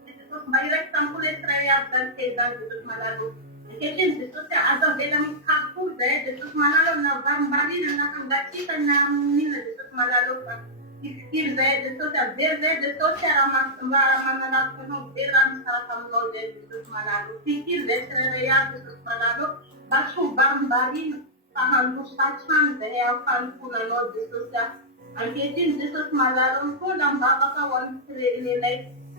Jesosy mba iraiky tampolo Esray aby zany teny zany Jesosy malalo ankehitriny Jesosy azo avela mikapoly zay Jesosy malalo na varimbarina na fangatsika na minina Jesosy malalo fa ifikiry zay Jesosy avery zay Jesosy mba mananavitra anao be raha misaraka aminao zay Jesosy malalo fikiry zay tsirairay aby Jesosy malalo mba tsy ho varimbarina fa handroso hatrany zay afaniponanao Jesosy ankehitriny Jesosy malalo mitondra mivavaka ho an'ny firenenay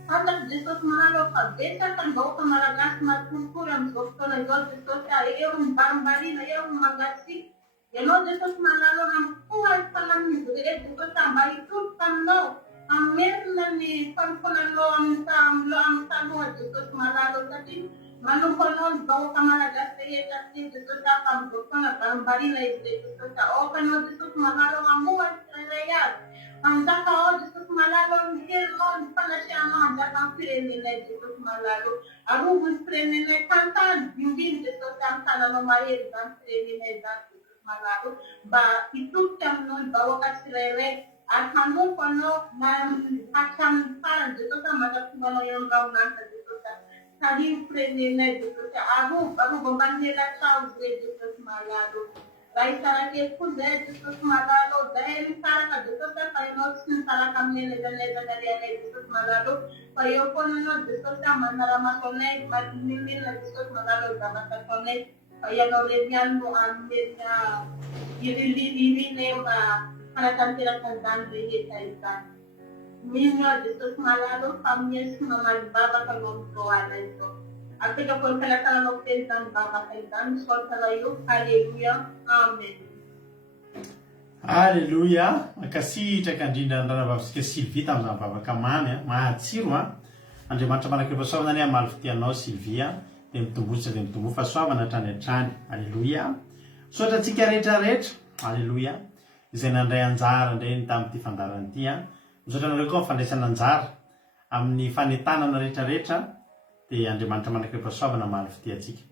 fantaky Jesosy malalo fa betsaka ny vahoaka malagasy matorotory amin'izao fotoana izao Jesosy eo mivarimbarina eo mangatsiaka ianao Jesosy malalo hampoha ny fanaminy rehetra Jesosy mba hitoro taminao amerina ny faniponanao amin'ny tanoa Jesosy malalo satria manompo anao ny vahoaka malagasy rehetra ty Jesosy afa amin'izao fotoana varimbarina izy Jesosy aokanao Jesosy malalo hamoha ny tsirairay aby amizaka ao Jesosy malalo ny herinao ny fanasianao anjaka amin'ny firenenay Jesosy malalo arovo ny firenenay tantany dimbiny Jesosy amin'ny tananao mahery zany firenenay zany Jesosy malalo mba hitoboka aminao ny vahoaka tsirairay ary hanompo anao na hatramin'ny farany Jesosy mandratonganao eo raonanta Jesosy tariny firenenay Jesosy arovo ambany helatrao zay Jesosy malalo raha isarakely koa zay Jesosy malalo zay misaraka Jesosy fa ianao tsy misaraka amin'ny elezanay Jesosy malalo fa eo foana anao Jesosy manara-maso anay malinilina Jesosy malalo zavatra anay fa ianao reniano amin'ny irililirina eo mba fanatanteraka an'izany rehetra izany mino Jesosy malalo fa miesy mamalivavaka anao amin'izao alina izao apetako ny kalakalanao teny zany bavaka izany misoratra io halleluia amen halleluia makasitraka indrindra ny ranavavitsika Sylvie tamin'izany bavaka mamy mahatsiro andriamanitra manakrepasoavana any amaly fitianao Sylvie dia mitombotsy dia mitombo fahasoavana hatrany hatrany halleluia sotra atsika rehetrarehetra halleluia izay nandray anjara indray tamin'ity fandarana ity misotra anareo koa mifandraisana anjara amin'ny fanetanana rehetrarehetra dia andriamanitra manakrepasoavana maly fitiatsika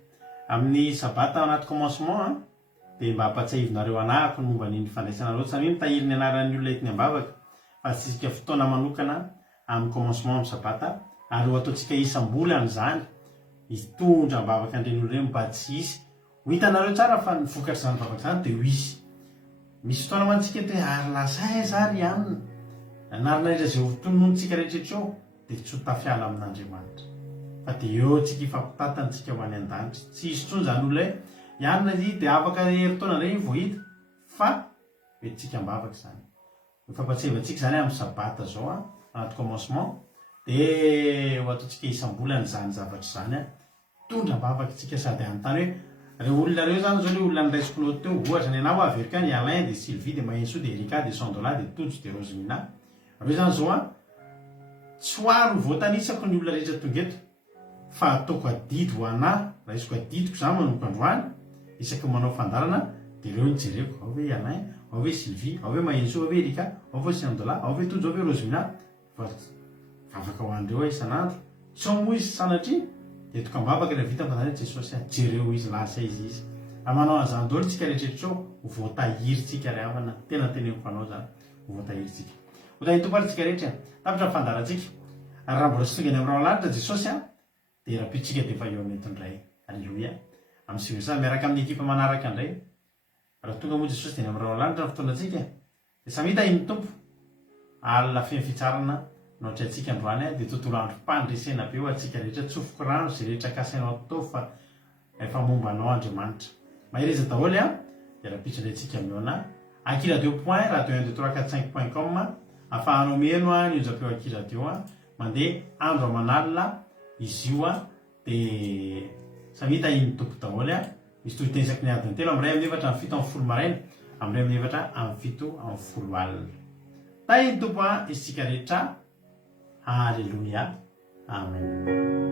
amin'ny sabata anaty commencement dia mba hampatsahivinareo anahako ny momba niny fandraisanareo tsy mitahiry ny anaran'ny olona etiny ambavaka fa tsisika fotoana manokana amin'ny commencement amin'ny sabata ary ho ataontsika isam-bola an'izany hitondra ambavaka andreny olona ireny mba tsy hisy ho hitanareo tsara fa ny vokatra izany bavaka izany dia ho hisy misy fotoana mantsika hoe ary lasay zary aminy anarina rehetra zay ho tononontsika rehetrarehetra eo dia tsy ho tafiala amin'Andriamanitra fa dia eo tsika ifampitantantsika ho any an-danitra tsy hisy tsony zany olona hoe ianona izy dia afaka herintaona ireny vao hita fa hoentsika ambavaka izany ifampatsevantsika zany amin'ny sabata zao anaty commencement dia ho ataontsika isam-bola n'izany zavatra izany tondra ambavaka itsika sady anontany hoe reo olona reo zany zao le olona niraisikonao teo ohatra ny anao averika ny Alain dia Sylvie dia Maïnso dia Erika dia Sandola dia Tojo dia Rosemina reo zany zao tsy hoaro voatanisako ny olona rehetra tonga eto fa ataoko adidy ho anahy raha isiko adidiko zany manompo androany isaky manao fandarana dia reo nijereko ao hoe Alain ao hoe Sylvie, ao hoe Maenso, ao hoe Erika, ao hoe Siandola, ao hoe Tojo, ao hoe Rosina, vavaka ho andreo isan'andro. Sao moa izy sanatria dia tokambavaka ilay vita fandaniny Jesosy jereo izy lasa izy. Manao an'izany daholo tsika rehetrarehetra ao ho voatahirytsika ry havana, tena teneniko anao zany ho voatahirytsika. Ho tahiry tompo ary tsika rehetra tapitra fandarantsika ary raha mbola sy tonga eny amin'ny rahalanitra Jesosy dia raha-pitsika dia efa eo amin'ny entondray. Alleloia. Amin'izay izany miaraka amin'ny ekipa manaraka indray raha tonga moa Jesosy dia eny amin'ny rahalanitra ny fotoanantsika dia samita iny tompo alina feno fitsarana nohatry antsika androany dia tontolo andro mpandresena be ho atsika rehetra tsofoko rano izay rehetra kasainao atao fa efa momba anao Andriamanitra. Mahireza daholo dia raha-pitsindray antsika miona Akiradio point radio 12345.com ahafahanao meno ny onjam-peo Akiradio mandeha andro aman'alina izy io dia samita iny tompo daholo misy toy teny isaky ny adiny telo amin'ny ray amin'ny efatra amin'ny fito amin'ny folo maraina amin'ny ray amin'ny efatra amin'ny fito amin'ny folo alina. Tainy tompo isika rehetra. Alleluia. Amen.